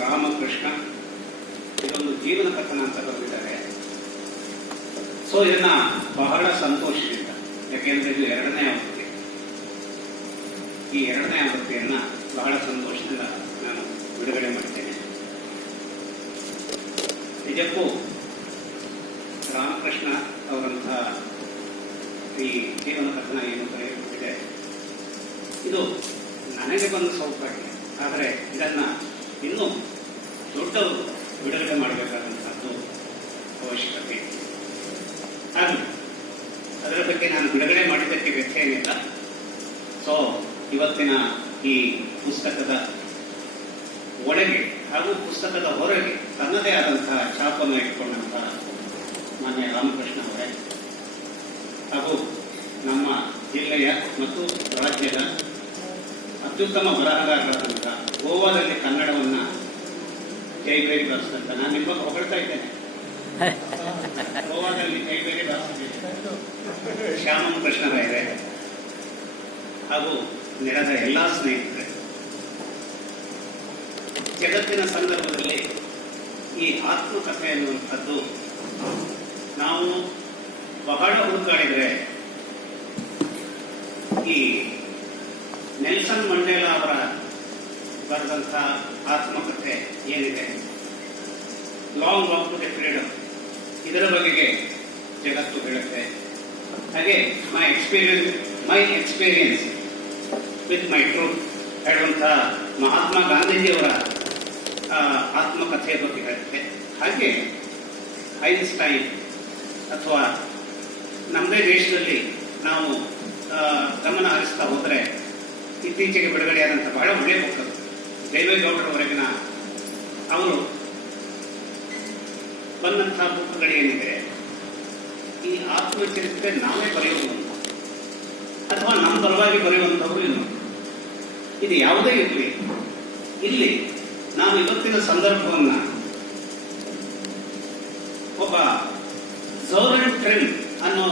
ರಾಮಕೃಷ್ಣ ಇದೊಂದು ಜೀವನ ಕಥನ ಅಂತ ಬರೆದಿದ್ದಾರೆ. ಸೊ ಇದನ್ನ ಬಹಳ ಸಂತೋಷದಿಂದ, ಯಾಕೆಂದ್ರೆ ಇದು ಎರಡನೇ ಆವೃತ್ತಿ. ಈ ಎರಡನೇ ಆವೃತ್ತಿಯನ್ನ ಬಹಳ ಸಂತೋಷದಿಂದ ನಾನು ಬಿಡುಗಡೆ ಮಾಡ್ತೇನೆ. ನಿಜಕ್ಕೂ ರಾಮಕೃಷ್ಣ ಅವರಂತಹ ಈ ಜೀವನ ಕಥನ ಏನು ಬರೆಯಲ್ಪಟ್ಟಿದೆ, ಇದು ನನಗೆ ಬಂದ ಸೌಭಾಗ್ಯ. ಆದರೆ ಇದನ್ನ ಇನ್ನೂ ದೊಡ್ಡವರು ಬಿಡುಗಡೆ ಮಾಡಬೇಕಾದಂತಹದ್ದು ಅವಶ್ಯಕತೆ. ಹಾಗೂ ಅದರ ಬಗ್ಗೆ ನಾನು ಬಿಡುಗಡೆ ಮಾಡಿದ್ದಕ್ಕೆ ವ್ಯತ್ಯಯ ಏನಿಲ್ಲ. ಸೊ ಇವತ್ತಿನ ಈ ಪುಸ್ತಕದ ಒಳಗೆ ಹಾಗೂ ಪುಸ್ತಕದ ಹೊರಗೆ ತನ್ನದೇ ಆದಂತಹ ಛಾಪನ್ನು ಇಟ್ಕೊಂಡಂತಹ ಮಾನ್ಯ ರಾಮಕೃಷ್ಣ ಅವರೇ ಹಾಗೂ ನಮ್ಮ ಜಿಲ್ಲೆಯ ಮತ್ತು ರಾಜ್ಯದ ಅತ್ಯುತ್ತಮ ಬರಹಗಾರರಾದಂಥ ಗೋವಾದಲ್ಲಿ ಕನ್ನಡವನ್ನ ಜೈಬೇರಿ ಬರೆಸಿದಂತ ನಾನು ನಿಮ್ಮ ಹೊಗಳ್ತಾ ಇದ್ದೇನೆ. ಗೋವಾದಲ್ಲಿ ಜೈಬೇರಿ ಬರೆಸಿದ್ದೇನೆ ಶ್ಯಾಮಂ ಕೃಷ್ಣರಾಯರೇ ಹಾಗೂ ನೆರೆದ ಎಲ್ಲಾ ಸ್ನೇಹಿತರೆ. ಜಗತ್ತಿನ ಸಂದರ್ಭದಲ್ಲಿ ಈ ಆತ್ಮಕಥೆ ಎನ್ನುವಂಥದ್ದು ನಾವು ಬಹಳ ಹುಡುಕಾಡಿದ್ರೆ ಈ ನೆಲ್ಸನ್ ಮಂಡೇಲಾ ಅವರ ಬರೆದಂತಹ ಆತ್ಮಕಥೆ ಏನಿದೆ, long walk to the freedom, ಇದರ ಬಗೆಗೆ ಜಗತ್ತು ಹೇಳುತ್ತೆ. ಹಾಗೆ my experience with my truth ಹೇಳುವಂತಹ ಮಹಾತ್ಮ ಗಾಂಧೀಜಿಯವರ ಆತ್ಮಕಥೆಯ ಬಗ್ಗೆ ಹೇಳುತ್ತೆ. ಹಾಗೆ ಐನ್ಸ್ಟೈನ್ ಅಥವಾ ನಮ್ಮದೇ ದೇಶದಲ್ಲಿ ನಾವು ಗಮನ ಹರಿಸ್ತಾ ಹೋದರೆ ಇತ್ತೀಚೆಗೆ ಬಿಡುಗಡೆಯಾದಂತಹ ಬಹಳ ಒಳ್ಳೆಯ ಬುಕ್ ದೇವೇಗೌಡರವರೆಗಿನ ಅವರು ಬಂದಂತಹ ಬುಕ್ಗಳೇನಿದೆ, ಈ ಆತ್ಮಚರಿತ್ರೆ ನಾವೇ ಬರೆಯುವುದು ಅಥವಾ ನಮ್ಮ ಪರವಾಗಿ ಬರೆಯುವಂಥವರು ಇನ್ನು ಇದು ಯಾವುದೇ ಇರಲಿ, ಇಲ್ಲಿ ನಾನು ಇವತ್ತಿನ ಸಂದರ್ಭವನ್ನ ಒಬ್ಬ ಝೋರನ್ ಟ್ರೆನ್ ಅನ್ನೋ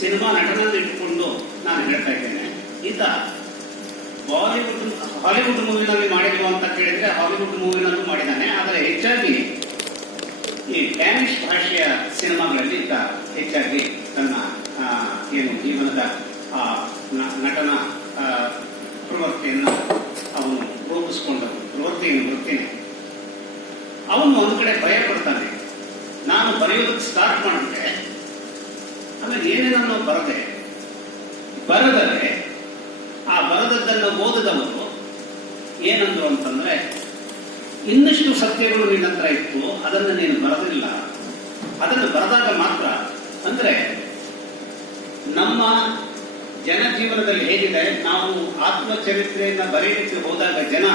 ಸಿನಿಮಾ ನಟನನ್ನು ಇಟ್ಟುಕೊಂಡು ನಾನು ಹೇಳ್ತಾ ಇದ್ದೇನೆ. ಈತ ಹಾಲಿವುಡ್ ಮೂವಿನಲ್ಲಿ ಮಾಡಿರುವ ಅಂತ ಕೇಳಿದ್ರೆ ಹಾಲಿವುಡ್ ಮೂವಿನಲ್ಲೂ ಮಾಡಿದ್ದಾನೆ. ಆದರೆ ಹೆಚ್ಚಾಗಿ ಈ ಡ್ಯಾನಿಶ್ ಭಾಷೆಯ ಸಿನಿಮಾಗಳಲ್ಲಿ ಈತ ಹೆಚ್ಚಾಗಿ ತನ್ನ ಏನು ಜೀವನದ ನಟನ ಪ್ರವೃತ್ತಿಯನ್ನು ಅವನು ರೂಪಿಸಿಕೊಂಡರು. ವೃತ್ತಿನೇ ಅವನು ಒಂದು ಕಡೆ ಭಯ ಪಡ್ತಾನೆ. ನಾನು ಬರೆಯೋದಕ್ಕೆ ಸ್ಟಾರ್ಟ್ ಮಾಡಿದ್ರೆ ಆಮೇಲೆ ಏನೇನನ್ನು ಬರೆದರೆ ಆ ಬರೆದದ್ದನ್ನು ಓದಿದವರು ಏನಂದ್ರು ಅಂತಂದ್ರೆ, ಇನ್ನಷ್ಟು ಸತ್ಯಗಳು ನಿನ್ನ ಹತ್ರ ಇತ್ತು, ಅದನ್ನು ನೀನು ಬರೆದಿಲ್ಲ. ಅದನ್ನು ಬರೆದಾಗ ಮಾತ್ರ, ಅಂದ್ರೆ ನಮ್ಮ ಜನಜೀವನದಲ್ಲಿ ಹೇಗಿದೆ, ನಾವು ಆತ್ಮಚರಿತ್ರೆಯನ್ನ ಬರೆಯಲಿಕ್ಕೆ ಹೋದಾಗ ಜನ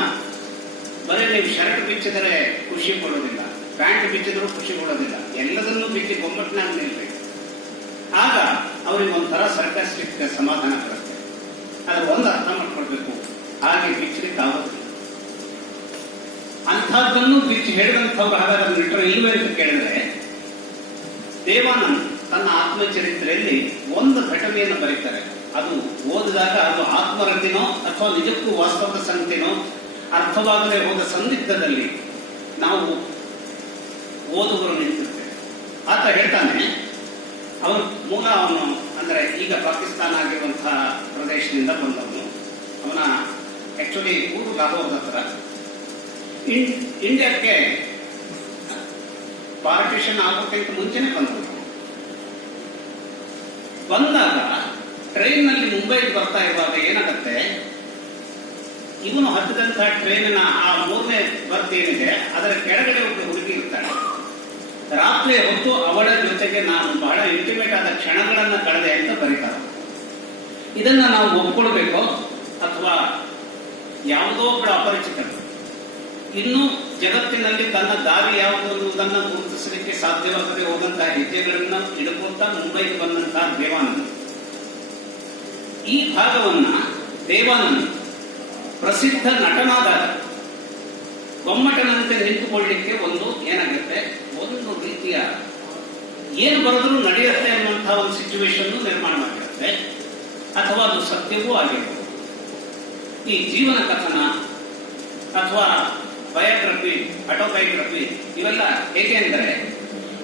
ಬರೀ ನೀವು ಶರ್ಟ್ ಬಿಚ್ಚಿದರೆ ಖುಷಿ ಪಡೋದಿಲ್ಲ, ಪ್ಯಾಂಟ್ ಬಿಚ್ಚಿದರೂ ಖುಷಿ ಪಡೋದಿಲ್ಲ, ಎಲ್ಲದನ್ನೂ ಬಿಚ್ಚಿ ಬೊಮ್ಮಟ್ಟಿನಾಗ ನಿಲ್ಬೇಕು. ಆಗ ಅವ್ರಿಗೆ ಒಂಥರ ಸರ್ಕಾಸ್ಟಿಕ್ ಸಮಾಧಾನ ಬರುತ್ತೆ. ಆದ್ರೆ ಒಂದು ಅರ್ಥ ಮಾಡ್ಕೊಳ್ಬೇಕು, ಹಾಗೆ ಬಿಚ್ಚಲಿಕ್ಕೆ ಆಗೋದಿಲ್ಲ. ಅಂಥದ್ದನ್ನು ಬಿಚ್ಚಿ ಹೇಳಿದಂಥವ್ರು ಹಾಗಾದ್ರೆ ನಿಟ್ಟರು ಇಲ್ಲವೇ ಅಂತ ಕೇಳಿದ್ರೆ, ದೇವಾನಂದ್ ತನ್ನ ಆತ್ಮಚರಿತ್ರೆಯಲ್ಲಿ ಒಂದು ಘಟನೆಯನ್ನು ಬರೀತಾರೆ. ಅದು ಓದಿದಾಗ ಅದು ಆತ್ಮರತಿನೋ ಅಥವಾ ನಿಜಕ್ಕೂ ವಾಸ್ತವದ ಸಂಗತಿನೋ ಅರ್ಥವಾಗದೆ ಹೋದ ಸಂದಿಗ್ಧದಲ್ಲಿ ನಾವು ಓದುಗರು ನಿಂತಿರ್ತೇವೆ. ಆತ ಹೇಳ್ತಾನೆ, ಅವನು ಮೂಲ ಅವನು ಅಂದ್ರೆ ಈಗ ಪಾಕಿಸ್ತಾನ ಆಗಿರುವಂತಹ ಪ್ರದೇಶದಿಂದ ಬಂದವನು. ಅವನ ಆಕ್ಚುಲಿ ಊರು ಲಾಹೋರ್ ಹತ್ರ. ಇಂಡಿಯಾಕ್ಕೆ ಪಾರ್ಟಿಷನ್ ಆಗೋಕ್ಕಿಂತ ಮುಂಚೆನೆ ಬಂದಾಗ ಟ್ರೈನ್ನಲ್ಲಿ ಮುಂಬೈಗೆ ಬರ್ತಾ ಇರುವಾಗ ಏನಾಗುತ್ತೆ, ಇವನು ಹತ್ತಿದಂತಹ ಟ್ರೈನಿನ ಆ 3ನೇ ಬರ್ತ್ ಏನಿದೆ ಅದರ ಕೆಳಗಡೆ ಒಬ್ಬ ಹುಡುಗಿ ಇರ್ತಾಳೆ. ರಾತ್ರಿ ಹೊತ್ತು ಅವಳ ಜೊತೆಗೆ ನಾನು ಬಹಳ ಇಂಟಿಮೇಟ್ ಆದ ಕ್ಷಣಗಳನ್ನ ಕಳೆದೆ ಅಂತ ಬರೀತಾರೆ. ಇದನ್ನ ನಾವು ಒಪ್ಕೊಳ್ಬೇಕೋ ಅಥವಾ ಯಾವುದೋ ಒಬ್ಬಳ ಅಪರಿಚಿತರು ಇನ್ನು ಜಗತ್ತಿನಲ್ಲಿ ತನ್ನ ದಾರಿ ಯಾವುದು ಅನ್ನುವುದನ್ನು ಗುರುತಿಸಲಿಕ್ಕೆ ಸಾಧ್ಯವಾಗದೆ ಹೋದಂತಹ ಹೆಜ್ಜೆಗಳನ್ನ ಹಿಡ್ಕೊತಾ ಮುಂಬೈಗೆ ಬಂದಂತಹ ದೇವಾನಂದ್. ಈ ಭಾಗವನ್ನ ದೇವಾನಂದ್ ಪ್ರಸಿದ್ಧ ನಟನಾದಾಗ ಬೊಮ್ಮಟನಂತೆ ನಿಂತುಕೊಳ್ಳಲಿಕ್ಕೆ ಒಂದು ಏನಾಗುತ್ತೆ, ಒಂದು ರೀತಿಯ ಏನು ಬರೆದರೂ ನಡೆಯುತ್ತೆ ಅನ್ನುವಂತಹ ಒಂದು ಸಿಚುವೇಶನ್ ನಿರ್ಮಾಣ ಮಾಡಿರುತ್ತೆ. ಅಥವಾ ಅದು ಸತ್ಯವೂ ಆಗಿರುತ್ತೆ. ಈ ಜೀವನ ಕಥನ ಅಥವಾ ಬಯೋಗ್ರಫಿ, ಆಟೋಬಯೋಗ್ರಫಿ ಇವೆಲ್ಲ ಹೇಗೆ ಅಂದರೆ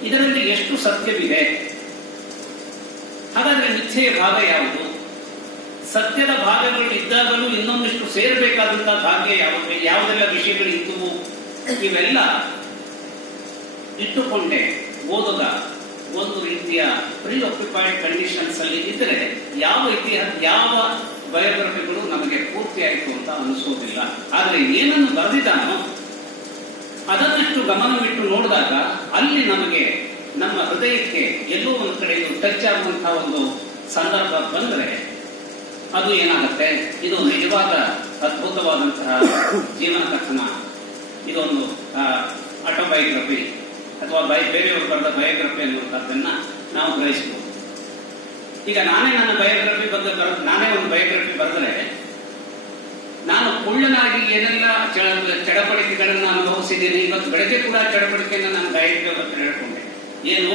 ಇದರಲ್ಲಿ ಎಷ್ಟು ಸತ್ಯವಿದೆ, ಹಾಗಾದ್ರೆ ಮಿಥ್ಯೆಯ ಭಾಗ ಯಾವುದು, ಸತ್ಯದ ಭಾಗಗಳು ಇದ್ದಾಗಲೂ ಇನ್ನೊಂದಿಷ್ಟು ಸೇರಬೇಕಾದಂತಹ ಭಾಗ್ಯ ಯಾವುದು, ಯಾವುದೆಲ್ಲ ವಿಷಯಗಳು ಇದ್ದುವು, ಇವೆಲ್ಲ ಇಟ್ಟುಕೊಂಡೆ ಓದುಗ ಒಂದು ರೀತಿಯ ಪ್ರೀ ಆಕ್ಯುಪೈಡ್ ಕಂಡೀಷನ್ಸ್ ಅಲ್ಲಿ ಇದ್ದರೆ ಯಾವ ಬಯೋಗ್ರಫಿಗಳು ನಮಗೆ ಪೂರ್ತಿ ಆಯಿತು ಅಂತ ಅನಿಸೋದಿಲ್ಲ. ಆದರೆ ಏನನ್ನು ಬರೆದಿದ್ದಾನೋ ಅದನ್ನಷ್ಟು ಗಮನವಿಟ್ಟು ನೋಡಿದಾಗ ಅಲ್ಲಿ ನಮಗೆ ನಮ್ಮ ಹೃದಯಕ್ಕೆ ಎಲ್ಲೋ ಒಂದು ಕಡೆ ಟಚ್ ಆಗುವಂತಹ ಒಂದು ಸಂದರ್ಭ ಬಂದರೆ ಅದು ಏನಾಗುತ್ತೆ, ಇದು ನಿಜವಾದ ಅದ್ಭುತವಾದಂತಹ ಜೀವನ ಕಥನ, ಇದೊಂದು ಆಟೋಬಯೋಗ್ರಫಿ ಅಥವಾ ಬೇರೆಯವರು ಬರೆದ ಬಯೋಗ್ರಫಿ ಅನ್ನುವಂಥದ್ದನ್ನ ನಾವು ಗ್ರಹಿಸಬಹುದು. ಈಗ ನಾನೇ ನನ್ನ ಬಯೋಗ್ರಫಿ ನಾನೇ ಒಂದು ಬಯೋಗ್ರಫಿ ಬರೆದರೆ ನಾನು ಕುಳ್ಳನಾಗಿ ಏನೆಲ್ಲ ಚಡಪಡಿಕೆಗಳನ್ನು ಅನುಭವಿಸಿದ್ದೀನಿ. ಇವತ್ತು ಬೆಳಗ್ಗೆ ಕೂಡ ಚಡಪಡಿಕೆಯನ್ನು ನಾನು ಬಯೋಗ್ರಫಿ ಹೇಳ್ಕೊಂಡೆ. ಏನು,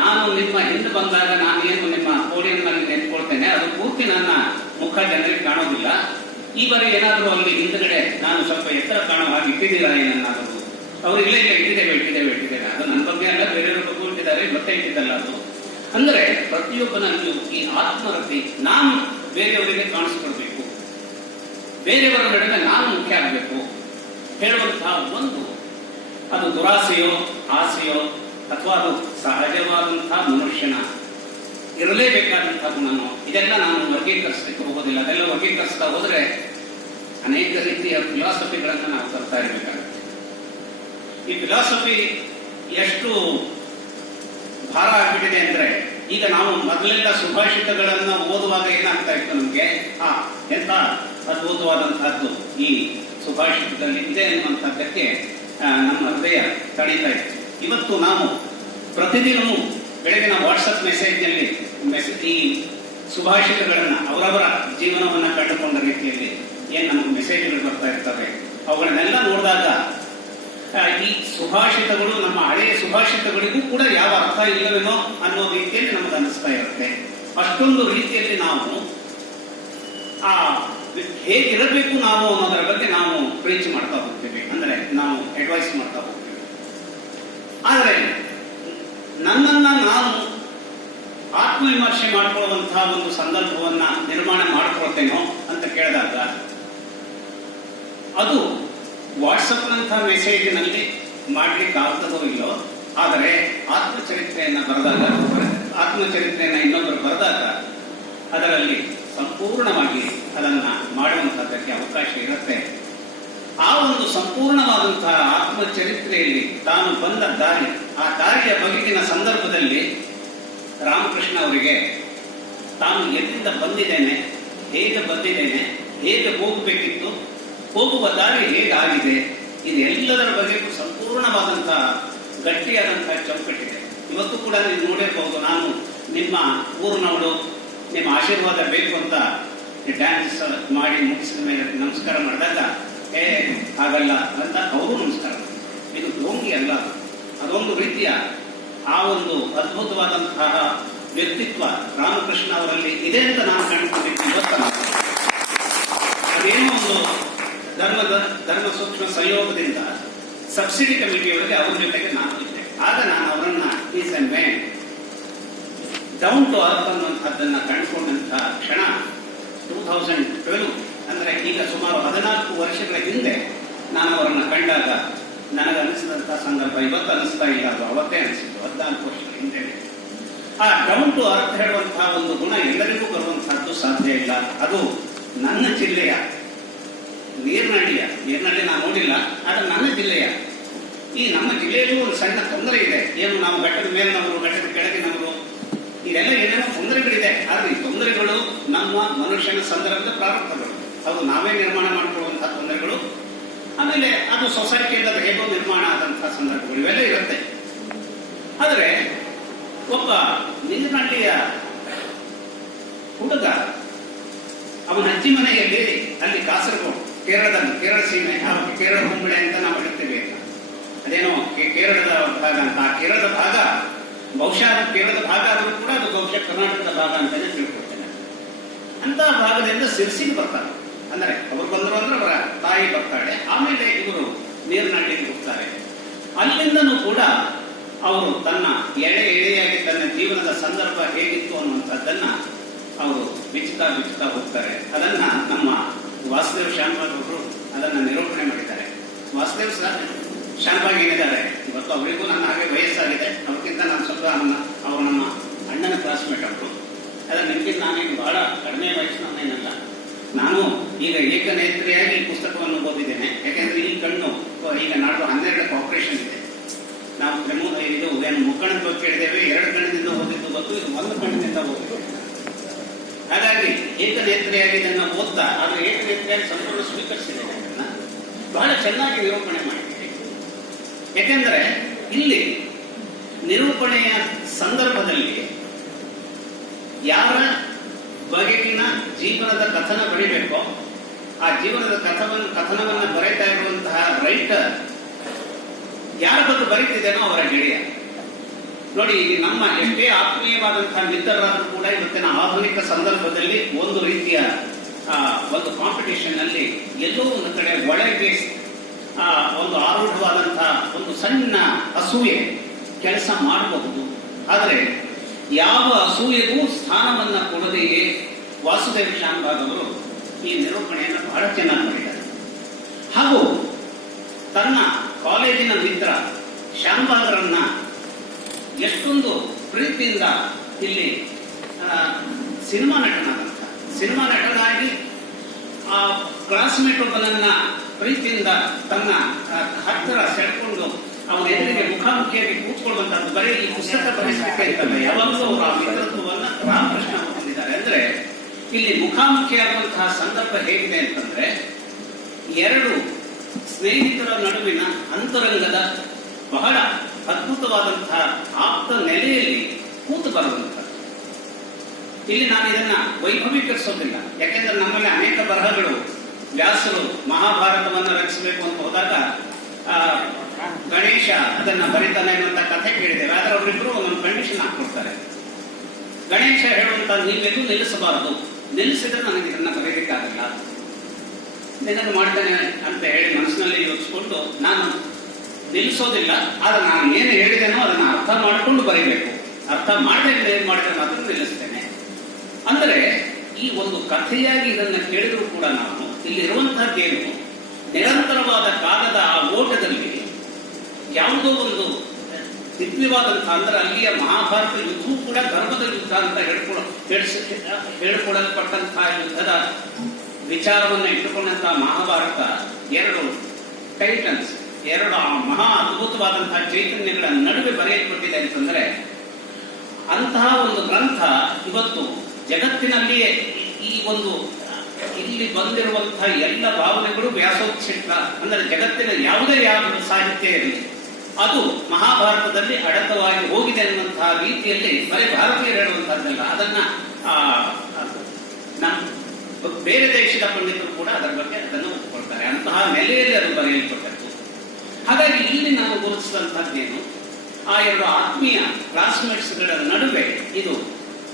ನಾನು ನಿಮ್ಮ ಹಿಂದೆ ಬಂದಾಗ ನಾನೇನು ನಿಮ್ಮ ಪೋಡಿಯಂನಲ್ಲಿ ನೆನ್ಕೊಳ್ತೇನೆ, ಅದು ಪೂರ್ತಿ ನನ್ನ ಮುಖ ಜನರಿಗೆ ಕಾಣೋದಿಲ್ಲ. ಈ ಬಾರಿ ಏನಾದರೂ ಅಲ್ಲಿ ಹಿಂದ್ಗಡೆ ನಾನು ಸ್ವಲ್ಪ ಎತ್ತರ ಕಾಣೋ ಹಾಗೆ ಇಟ್ಟಿದ್ದೀರಾ ಏನನ್ನಾದರೂ, ಅವರು ಇಲ್ಲ ಇಟ್ಟಿದ್ದೇವೆ ಅದು ನನ್ನ ಬಗ್ಗೆ ಅಲ್ಲ, ಬೇರೆಯವ್ರ ಬಗ್ಗೆ ಇಟ್ಟಿದ್ದಾರೆ, ಮತ್ತೆ ಇಟ್ಟಿದ್ದಲ್ಲ ಅದು. ಅಂದರೆ ಪ್ರತಿಯೊಬ್ಬನಲ್ಲೂ ಈ ಆತ್ಮರತಿ, ನಾನು ಬೇರೆಯವರಿಗೆ ಕಾಣಿಸ್ಕೊಡ್ಬೇಕು, ಬೇರೆಯವರ ನಡುವೆ ನಾನು ಮುಖ್ಯ ಆಗಬೇಕು ಹೇಳುವಂತಹ ಒಂದು, ಅದು ದುರಾಸೆಯೋ ಆಸೆಯೋ ಅಥವಾ ಅದು ಸಹಜವಾದಂತಹ ಮನುಷ್ಯನ ಇರಲೇಬೇಕಾದಂತಹ ಗುಣನೋ, ಇದೆಲ್ಲ ನಾನು ವರ್ಗೀಕರಿಸಲಿಕ್ಕೆ ಹೋಗೋದಿಲ್ಲ. ಅದೆಲ್ಲ ವರ್ಗೀಕರಿಸ್ತಾ ಹೋದ್ರೆ ಅನೇಕ ರೀತಿಯ ಫಿಲಾಸಫಿಗಳನ್ನು ನಾವು ತರ್ತಾ ಇರಬೇಕಾಗುತ್ತೆ. ಈ ಫಿಲಾಸಫಿ ಎಷ್ಟು ಭಾರ ಆಗ್ಬಿಟ್ಟಿದೆ ಅಂದ್ರೆ, ಈಗ ನಾವು ಮೊದಲೆಲ್ಲ ಸುಭಾಷಿತಗಳನ್ನ ಓದುವಾಗ ಏನಾಗ್ತಾ ಇತ್ತು ನಮ್ಗೆ, ಎಂತ ಅದ್ಭುತವಾದಂತಹದ್ದು ಈ ಸುಭಾಷಿತದಲ್ಲಿ ಇದೆ ಅನ್ನುವಂಥದ್ದಕ್ಕೆ ನಮ್ಮ ಹೃದಯ ತಡೀತಾ ಇತ್ತು. ಇವತ್ತು ನಾವು ಪ್ರತಿದಿನವೂ ಬೆಳಗಿನ ವಾಟ್ಸಪ್ ಮೆಸೇಜ್ನಲ್ಲಿ ಈ ಸುಭಾಷಿತಗಳನ್ನ ಅವರವರ ಜೀವನವನ್ನ ಕಂಡುಕೊಂಡ ರೀತಿಯಲ್ಲಿ ಏನ್ ನಮಗೆ ಮೆಸೇಜ್ಗಳು ಬರ್ತಾ ಇರ್ತವೆ, ಅವುಗಳನ್ನೆಲ್ಲ ನೋಡಿದಾಗ ಈ ಸುಭಾಷಿತಗಳು ನಮ್ಮ ಹಳೆಯ ಸುಭಾಷಿತಗಳಿಗೂ ಕೂಡ ಯಾವ ಅರ್ಥ ಇಲ್ಲವೇನೋ ಅನ್ನೋ ರೀತಿಯಲ್ಲಿ ನಮಗೆ ಅನಿಸ್ತಾ ಇರುತ್ತೆ. ಅಷ್ಟೊಂದು ರೀತಿಯಲ್ಲಿ ನಾವು ಹೇಗಿರಬೇಕು ನಾವು ಅನ್ನೋದರ ಬಗ್ಗೆ ನಾವು ಪ್ರೀಚ್ ಮಾಡ್ತಾ ಹೋಗ್ತೀವಿ, ಅಂದ್ರೆ ನಾವು ಅಡ್ವೈಸ್ ಮಾಡ್ತಾ ಹೋಗ್ತೀವಿ. ಆದರೆ ನನ್ನನ್ನ ನಾನು ಆತ್ಮವಿಮರ್ಶೆ ಮಾಡಿಕೊಳ್ಳುವಂತಹ ಒಂದು ಸಂದರ್ಭವನ್ನ ನಿರ್ಮಾಣ ಮಾಡಿಕೊಳ್ತೇನೋ ಅಂತ ಕೇಳಿದಾಗ ಅದು ವಾಟ್ಸಪ್ನಂತಹ ಮೆಸೇಜ್ನಲ್ಲಿ ಮಾಡ್ಲಿಕ್ಕೆ ಆಗ್ತದೋ ಇಲ್ಲೋ, ಆದರೆ ಆತ್ಮಚರಿತ್ರೆಯನ್ನ ಬರೆದಾಗ, ಆತ್ಮಚರಿತ್ರೆಯನ್ನ ಇನ್ನೊಬ್ಬರು ಬರೆದಾಗ ಅದರಲ್ಲಿ ಸಂಪೂರ್ಣವಾಗಿ ಅದನ್ನ ಮಾಡುವಂತಹದ್ದಕ್ಕೆ ಅವಕಾಶ ಇರುತ್ತೆ. ಆ ಒಂದು ಸಂಪೂರ್ಣವಾದಂತಹ ಆತ್ಮಚರಿತ್ರೆಯಲ್ಲಿ ತಾನು ಬಂದ ದಾರಿ, ಆ ದಾರಿಯ ಬಗೆಗಿನ ಸಂದರ್ಭದಲ್ಲಿ ರಾಮಕೃಷ್ಣ ಅವರಿಗೆ ತಾನು ಎಲ್ಲಿಂದ ಬಂದಿದ್ದೇನೆ, ಹೇಗೆ ಬಂದಿದ್ದೇನೆ, ಹೇಗೆ ಹೋಗಬೇಕಿತ್ತು, ಹೋಗುವ ದಾರಿ ಹೇಗಾಗಿದೆ, ಇದೆಲ್ಲದರ ಬಗೆಗೂ ಸಂಪೂರ್ಣವಾದಂತಹ ಗಟ್ಟಿಯಾದಂತಹ ಚೌಕಟ್ಟಿದೆ. ಇವತ್ತು ಕೂಡ ನೀವು ನೋಡಿರಬಹುದು, ನಾನು ನಿಮ್ಮ ಊರಿನವಳು, ನಿಮ್ಮ ಆಶೀರ್ವಾದ ಬೇಕು ಅಂತ ಡ್ಯಾನ್ಸ್ ಮಾಡಿ ಮುಗಿಸಿದ ಮೇಲೆ ನಮಸ್ಕಾರ ಮಾಡಿದಾಗ ಹಾಗಲ್ಲ ಅಂತ ಅವರು ನಮಸ್ಕಾರ ಮಾಡಿದ್ರು. ಇದು ಢೋಂಗಿ ಅಲ್ಲ, ಅದೊಂದು ರೀತಿಯ ಆ ಒಂದು ಅದ್ಭುತವಾದಂತಹ ವ್ಯಕ್ತಿತ್ವ ರಾಮಕೃಷ್ಣ ಅವರಲ್ಲಿ ಇದೆ ಅಂತ ನಾನು ಕಾಣ್ಕೊಂಡಿದ್ದೆ. ಇವತ್ತ ಅದೇನೋ ಒಂದು ಧರ್ಮ ಸೂಕ್ಷ್ಮ ಸಂಯೋಗದಿಂದ ಸಬ್ಸಿಡಿ ಕಮಿಟಿಯವರಿಗೆ ಅವರ ಜೊತೆಗೆ ನಾನು ಇದ್ದೆ. ಆಗ ನಾನು ಅವರನ್ನ is a man down to earth ಅನ್ನುವಂಥದ್ದನ್ನ ಕಂಡುಕೊಂಡಂತಹ ಕ್ಷಣ 2012, ಅಂದ್ರೆ ಈಗ ಸುಮಾರು 14 ವರ್ಷಗಳ ಹಿಂದೆ ನಾನು ಅವರನ್ನ ಕಂಡಾಗ ನನಗನ್ನಿಸಿದಂತಹ ಸಂದರ್ಭ ಇವತ್ತು ಅನಿಸ್ತಾ ಇಲ್ಲ, ಅದು ಅವತ್ತೇ ಅನಿಸಿತ್ತು 14 ವರ್ಷಗಳ ಹಿಂದೆ. ಆ ಡೌನ್ ಟು ಅರ್ತ್ ಹೇಳುವಂತಹ ಒಂದು ಗುಣ ಎಲ್ಲರಿಗೂ ಬರುವಂತಹದ್ದು ಸಾಧ್ಯ ಇಲ್ಲ. ಅದು ನನ್ನ ಜಿಲ್ಲೆಯ ನೀರ್ನಳ್ಳಿ ನಾನು ನೋಡಿಲ್ಲ, ಆದರೆ ನನ್ನ ಜಿಲ್ಲೆಯ ಈ ನಮ್ಮ ಜಿಲ್ಲೆಯಲ್ಲೂ ಒಂದು ಸಣ್ಣ ತೊಂದರೆ ಇದೆ. ಏನು, ನಾವು ಘಟ್ಟದ ಮೇಲಿನವರು, ಘಟ್ಟದ ಕೆಳಗಿನವರು, ಇದೆಲ್ಲ ಏನೇನೋ ತೊಂದರೆಗಳಿದೆ. ಆದರೆ ಈ ತೊಂದರೆಗಳು ನಮ್ಮ ಮನುಷ್ಯನ ಸಂದರ್ಭದ ಪ್ರಾರಂಭಗಳು, ಅದು ನಾವೇ ನಿರ್ಮಾಣ ಮಾಡಿಕೊಳ್ಳುವಂತಹ ತೊಂದರೆಗಳು. ಆಮೇಲೆ ಅದು ಸೊಸೈಟಿಯಿಂದ ಅದು ಹೇಗೋ ನಿರ್ಮಾಣ ಆದಂತಹ ಸಂದರ್ಭಗಳು ಇವೆಲ್ಲ ಇರುತ್ತೆ. ಆದರೆ ಒಬ್ಬ ನೀರ್ನಳ್ಳಿಯ ಹುಡುಗ ಅವನ ಅಜ್ಜಿ ಮನೆಯಲ್ಲಿ, ಅಲ್ಲಿ ಕಾಸರಗೋಡು, ಕೇರಳ ಸೀಮೆ, ಕೇರಳ ಕುಂಬಳೆ ಅಂತ ನಾವು ಹೇಳ್ತೇವೆ, ಅದೇನೋ ಕೇರಳದ ಭಾಗ ಅಂತ. ಆ ಕೇರಳದ ಭಾಗ ಬಹುಶಃ ಅದು ಕೇರಳದ ಭಾಗ ಆದರೂ ಕೂಡ ಅದು ಬಹುಶಃ ಕರ್ನಾಟಕದ ಭಾಗ ಅಂತಾನೆ ತಿಳ್ಕೊಳ್ತೇನೆ. ಅಂತಹ ಭಾಗದಿಂದ ಸಿರ್ಸಿಗೆ ಬರ್ತಾರೆ. ಅಂದ್ರೆ ಅವ್ರು ಬಂದರು ಅಂದ್ರೆ ಅವರ ತಾಯಿ ಬರ್ತಾಳೆ. ಆಮೇಲೆ ಇವರು ನೀರಿನಡಿಗೆ ಹೋಗ್ತಾರೆ. ಅಲ್ಲಿಂದನೂ ಕೂಡ ಅವರು ತನ್ನ ಎಳೆಯಾಗಿ ತನ್ನ ಜೀವನದ ಸಂದರ್ಭ ಹೇಗಿತ್ತು ಅನ್ನುವಂಥದ್ದನ್ನ ಅವರು ಬಿಚ್ಚುತ್ತಾ ಹೋಗ್ತಾರೆ. ಅದನ್ನ ನಮ್ಮ ವಾಸುದೇವ್ ಶಾನ್ಭಾಗ್ ಅವರು ಅದನ್ನ ನಿರೂಪಣೆ ಮಾಡಿದ್ದಾರೆ. ವಾಸುದೇವ್ ಶಾನ್ಭಾಗ್ ಏನಿದ್ದಾರೆ, ಇವತ್ತು ಅವರಿಗೂ ನನ್ನ ಹಾಗೆ ವಯಸ್ಸಾಗಿದೆ, ಅವ್ರಿಗಿಂತ ನಾನು ಸ್ವಲ್ಪ ಅವರು ನಮ್ಮ ಅಣ್ಣನ ಕ್ಲಾಸ್ಮೇಟ್ ಅವರು. ಆದರೆ ನಿಮಗಿಂತ ನಾನೇನು ಬಹಳ ಕಡಿಮೆ ವಯಸ್ಸಿನವನೇನಲ್ಲ. ನಾನು ಈಗ ಏಕನೇತ್ರಿಯಾಗಿ ಈ ಪುಸ್ತಕವನ್ನು ಓದಿದ್ದೇನೆ. ಯಾಕೆಂದ್ರೆ ಈ ಕಣ್ಣು ಈಗ ನಾಡ್ದು 12 ಆಪರೇಷನ್ ಇದೆ. ನಾವು ಇದು ಮುಕ್ಕಣ್ಣದ ಬಗ್ಗೆ ಕೇಳಿದ್ದೇವೆ, 2 ಕಣ್ಣಿನಿಂದ ಓದಿದ್ದು ಗೊತ್ತು, ಇದು 1 ಕಣ್ಣಿನಿಂದ ಓದಿದ್ದು. ಹಾಗಾಗಿ ಏಕನೇತ್ರಿಯಾಗಿ ಇದನ್ನು ಓದ್ತಾ, ಆದರೆ ಏಕನೇತ್ರಿಯಾಗಿ ಸಂಪೂರ್ಣ ಸ್ವೀಕರಿಸಿದ್ದೇನೆ. ಅದನ್ನ ಬಹಳ ಚೆನ್ನಾಗಿ ನಿರೂಪಣೆ ಮಾಡಿದ್ದೇನೆ. ಯಾಕೆಂದ್ರೆ ಇಲ್ಲಿ ನಿರೂಪಣೆಯ ಸಂದರ್ಭದಲ್ಲಿ ಯಾರ ಬಗೆಗಿನ ಜೀವನದ ಕಥನ ಬರೀಬೇಕೋ ಆ ಜೀವನದ ಕಥನವನ್ನು ಬರೀತಾ ಇರುವಂತಹ ರೈಟರ್ ಯಾರ ಬಗ್ಗೆ ಬರೀತಿದ್ದೇನೋ ಅವರ ಗೆಳೆಯ. ನೋಡಿ, ನಮ್ಮ ಎಷ್ಟೇ ಆತ್ಮೀಯವಾದಂತಹ ಮಿತ್ರರಾದರೂ ಕೂಡ ಇವತ್ತಿನ ಆಧುನಿಕ ಸಂದರ್ಭದಲ್ಲಿ ಒಂದು ರೀತಿಯ ಒಂದು ಕಾಂಪಿಟೇಷನ್ ಅಲ್ಲಿ ಎಲ್ಲೋ ಒಂದು ಕಡೆ ಒಳಗೆ ಒಂದು ಆರೂಢವಾದಂತಹ ಒಂದು ಸಣ್ಣ ಅಸೂಯೆ ಕೆಲಸ ಮಾಡಬಹುದು. ಆದರೆ ಯಾವ ಅಸೂಯೆಗೂ ಸ್ಥಾನವನ್ನ ಕೊಡದೆಯೇ ವಾಸುದೇವ್ ಶಾನ್ಭಾಗ್ ಅವರು ಈ ನಿರೂಪಣೆಯನ್ನು ಬಹಳ ಚೆನ್ನಾಗಿ ಮಾಡಿದ್ದಾರೆ. ಹಾಗೂ ತನ್ನ ಕಾಲೇಜಿನ ಮಿತ್ರ ಶಾನ್ಭಾಗರನ್ನ ಎಷ್ಟೊಂದು ಪ್ರೀತಿಯಿಂದ ಇಲ್ಲಿ ಸಿನಿಮಾ ನಟನಾಗಿ ಆ ಕ್ಲಾಸ್ಮೇಟ್ ಒಬ್ಬನನ್ನ ಪ್ರೀತಿಯಿಂದ ತನ್ನ ಹತ್ತಿರ ಸೆಳ್ಕೊಂಡು ಅವನ ಎದುರಿಗೆ ಮುಖಾಮುಖಿಯಾಗಿ ಕೂತ್ಕೊಳ್ಳುವಂತದ್ದು ಬರೀ ಈ ಪುಸ್ತಕ ಪರಿಸ್ಥಿತಿ ಅಂತಲ್ಲ, ಯಾವಾಗಲೂ ಅವರು ಆ ಮಿತ್ರತ್ವವನ್ನ ರಾಮಕೃಷ್ಣ ಹೊಂದಿದ್ದಾರೆ. ಅಂದ್ರೆ ಇಲ್ಲಿ ಮುಖಾಮುಖಿಯಾಗುವಂತಹ ಸಂದರ್ಭ ಹೇಗಿದೆ ಅಂತಂದ್ರೆ, 2 ಸ್ನೇಹಿತರ ನಡುವಿನ ಅಂತರಂಗದ ಬಹಳ ಅದ್ಭುತವಾದಂತಹ ಆಪ್ತ ನೆಲೆಯಲ್ಲಿ ಕೂತು ಬರುವಂತಹ. ಇಲ್ಲಿ ನಾನು ಇದನ್ನ ವೈಭವೀಕರಿಸೋದಿಲ್ಲ, ಯಾಕೆಂದ್ರೆ ನಮ್ಮಲ್ಲಿ ಅನೇಕ ಬರಹಗಳು ವ್ಯಾಸರು ಮಹಾಭಾರತವನ್ನು ರಚಿಸಬೇಕು ಅಂತ ಹೋದಾಗ ಗಣೇಶ ಅದನ್ನ ಬರಿತಾನೆ ಅನ್ನುವಂತ ಕಥೆ ಕೇಳಿದ್ದೇವೆ. ಆದ್ರೆ ಅವರಿಬ್ರು ಒಂದೊಂದು ಕಂಡೀಷನ್ ಹಾಕೊಡ್ತಾರೆ. ಗಣೇಶ ಹೇಳುವಂತ ನೀವೆಲ್ಲೂ ನಿಲ್ಲಿಸಬಾರದು, ನಿಲ್ಲಿಸಿದ್ರೆ ನನಗೆ ಇದನ್ನ ಬರೀಲಿಕ್ಕಾಗಲ್ಲ, ನಿನ್ನನ್ನು ಮಾಡ್ತೇನೆ ಅಂತ ಹೇಳಿ ಮನಸ್ಸಿನಲ್ಲಿ ಯೋಚಿಸಿಕೊಂಡು ನಾನು ನಿಲ್ಲಿಸೋದಿಲ್ಲ, ಆದ್ರೆ ನಾನು ಏನು ಹೇಳಿದೇನೋ ಅದನ್ನ ಅರ್ಥ ಮಾಡಿಕೊಂಡು ಬರೀಬೇಕು, ಅರ್ಥ ಮಾಡದೆ ಏನ್ ಮಾಡಿದ್ರೆ ಮಾತ್ರ ನಿಲ್ಲಿಸ್ತೇನೆ. ಅಂದ್ರೆ ಈ ಒಂದು ಕಥೆಯಾಗಿ ಇದನ್ನ ಕೇಳಿದ್ರು ಕೂಡ ನಾವು ಇಲ್ಲಿ ಇರುವಂತಹದ್ದೇನು, ನಿರಂತರವಾದ ಕಾಲದ ಆ ಓಟದಲ್ಲಿ ಯಾವುದೋ ಒಂದು ದಿವ್ಯವಾದಂತಹ, ಅಂದ್ರೆ ಅಲ್ಲಿಯ ಮಹಾಭಾರತ ಯುದ್ಧವೂ ಕೂಡ ಧರ್ಮದ ಯುದ್ಧ ಅಂತ ಹೇಳ್ಕೊಡಲ್ಪಟ್ಟಂತಹ ಯುದ್ಧದ ವಿಚಾರವನ್ನ ಇಟ್ಟುಕೊಂಡಂತಹ ಮಹಾಭಾರತ 2 ಟೈಟನ್ಸ್, 2 ಮಹಾ ಅದ್ಭುತವಾದಂತಹ ಚೈತನ್ಯಗಳ ನಡುವೆ ಬರೆಯಲ್ಪಟ್ಟಿದೆ ಅಂತಂದ್ರೆ, ಅಂತಹ ಒಂದು ಗ್ರಂಥ ಇವತ್ತು ಜಗತ್ತಿನಲ್ಲಿಯೇ ಈ ಒಂದು ಇಲ್ಲಿ ಬಂದಿರುವಂತಹ ಎಲ್ಲ ಭಾವನೆಗಳು ವ್ಯಾಸೋತ್ಸಿಷ್ಟ, ಅಂದ್ರೆ ಜಗತ್ತಿನ ಯಾವುದೇ ಸಾಹಿತ್ಯ ಇರಲಿ ಅದು ಮಹಾಭಾರತದಲ್ಲಿ ಅಡಕವಾಗಿ ಹೋಗಿದೆ ಅನ್ನುವಂತಹ ರೀತಿಯಲ್ಲಿ ಬರೀ ಭಾರತೀಯರು ಹೇಳುವಂತಹದ್ದಲ್ಲ, ಅದನ್ನ ಬೇರೆ ದೇಶದ ಪಂಡಿತರು ಕೂಡ ಅದರ ಬಗ್ಗೆ ಅದನ್ನು ಒಪ್ಪಿಕೊಳ್ತಾರೆ. ಅಂತಹ ನೆಲೆಯಲ್ಲಿ ಅದು ಬರೆಯಲ್ಪಟ್ಟದ್ದು. ಹಾಗಾಗಿ ಇಲ್ಲಿ ನಾವು ಗುರುತಿಸಿದಂತಹದ್ದೇನು, ಆ 2 ಆತ್ಮೀಯ ಕ್ಲಾಸ್ಮೇಟ್ಸ್ಗಳ ನಡುವೆ ಇದು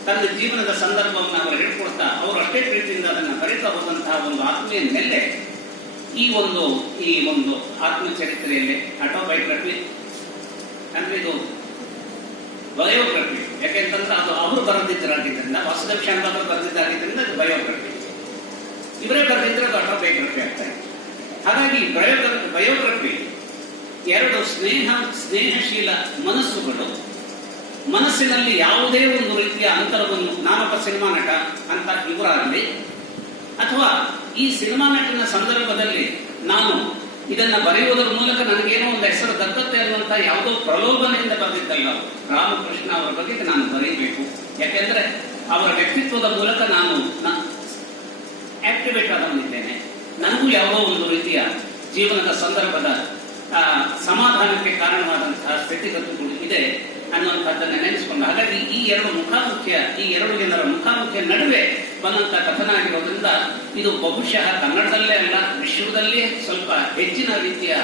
ತನ್ನ ಜೀವನದ ಸಂದರ್ಭವನ್ನು ಅವರು ಹೇಳ್ಕೊಡ್ತಾ ಅವರು ಅಷ್ಟೇ ಪ್ರೀತಿಯಿಂದ ಅದನ್ನು ಬರೀತಾ ಹೋದಂತಹ ಒಂದು ಆತ್ಮೀಯ ನೆಲೆ ಈ ಒಂದು ಆತ್ಮಚರಿತ್ರೆಯಲ್ಲಿ ಆಟೋಬಯೋಗ್ರಫಿ ಅಂದ್ರೆ ಇದು ಬಯೋಗ್ರಫಿ. ಯಾಕೆಂತಂದ್ರೆ ಅದು ಅವರು ಬರೆದಿದ್ದರಾಗಿದ್ದರಿಂದ, ವಾಸುದೇವ್ ಶಾನ್ಭಾಗ್ ಬರೆದಿದ್ದಾಗಿದ್ದರಿಂದ ಅದು ಬಯೋಗ್ರಫಿ, ಇವರೇ ಬರೆದಿದ್ರೆ ಅದು ಆಟೋಬಯೋಗ್ರಫಿ ಆಗ್ತಾ ಇತ್ತು. ಹಾಗಾಗಿ ಬಯೋಗ್ರಫಿ 2 ಸ್ನೇಹಶೀಲ ಮನಸ್ಸುಗಳು ಮನಸ್ಸಿನಲ್ಲಿ ಯಾವುದೇ ಒಂದು ರೀತಿಯ ಅಂತರವನ್ನು, ನಾನೊಬ್ಬ ಸಿನಿಮಾ ನಟ ಅಂತ ಇವರಾಗಲಿ, ಅಥವಾ ಈ ಸಿನಿಮಾ ನಟನ ಸಂದರ್ಭದಲ್ಲಿ ನಾನು ಇದನ್ನ ಬರೆಯುವುದರ ಮೂಲಕ ನನಗೇನೋ ಒಂದು ಹೆಸರು ದಕ್ಕತ್ತೆ ಅನ್ನುವಂತ ಯಾವುದೋ ಪ್ರಲೋಭನೆಯಿಂದ ಬಂದಿದ್ದಲ್ಲ. ರಾಮಕೃಷ್ಣ ಅವರ ಬಗ್ಗೆ ನಾನು ಬರೀಬೇಕು, ಯಾಕೆಂದ್ರೆ ಅವರ ವ್ಯಕ್ತಿತ್ವದ ಮೂಲಕ ನಾನು ಆಕ್ಟಿವೇಟ್ ಆದವನಿದ್ದೇನೆ, ನನಗೂ ಯಾವುದೋ ಒಂದು ರೀತಿಯ ಜೀವನದ ಸಂದರ್ಭದ ಸಮಾಧಾನಕ್ಕೆ ಕಾರಣವಾದಂತಹ ಸ್ಥಿತಿಗತಿಗಳು ಇದೆ ಅನ್ನುವಂಥದ್ದನ್ನ ನೆನೆಸಿಕೊಂಡು, ಹಾಗಾಗಿ ಈ 2 ಜನರ ಮುಖಾಮುಖಿಯ ನಡುವೆ ಬಂದಂತಹ ಕಥನ ಆಗಿರೋದ್ರಿಂದ ಇದು ಬಹುಶಃ ಕನ್ನಡದಲ್ಲೇ ಅಲ್ಲ, ವಿಶ್ವದಲ್ಲೇ ಸ್ವಲ್ಪ ಹೆಚ್ಚಿನ ರೀತಿಯ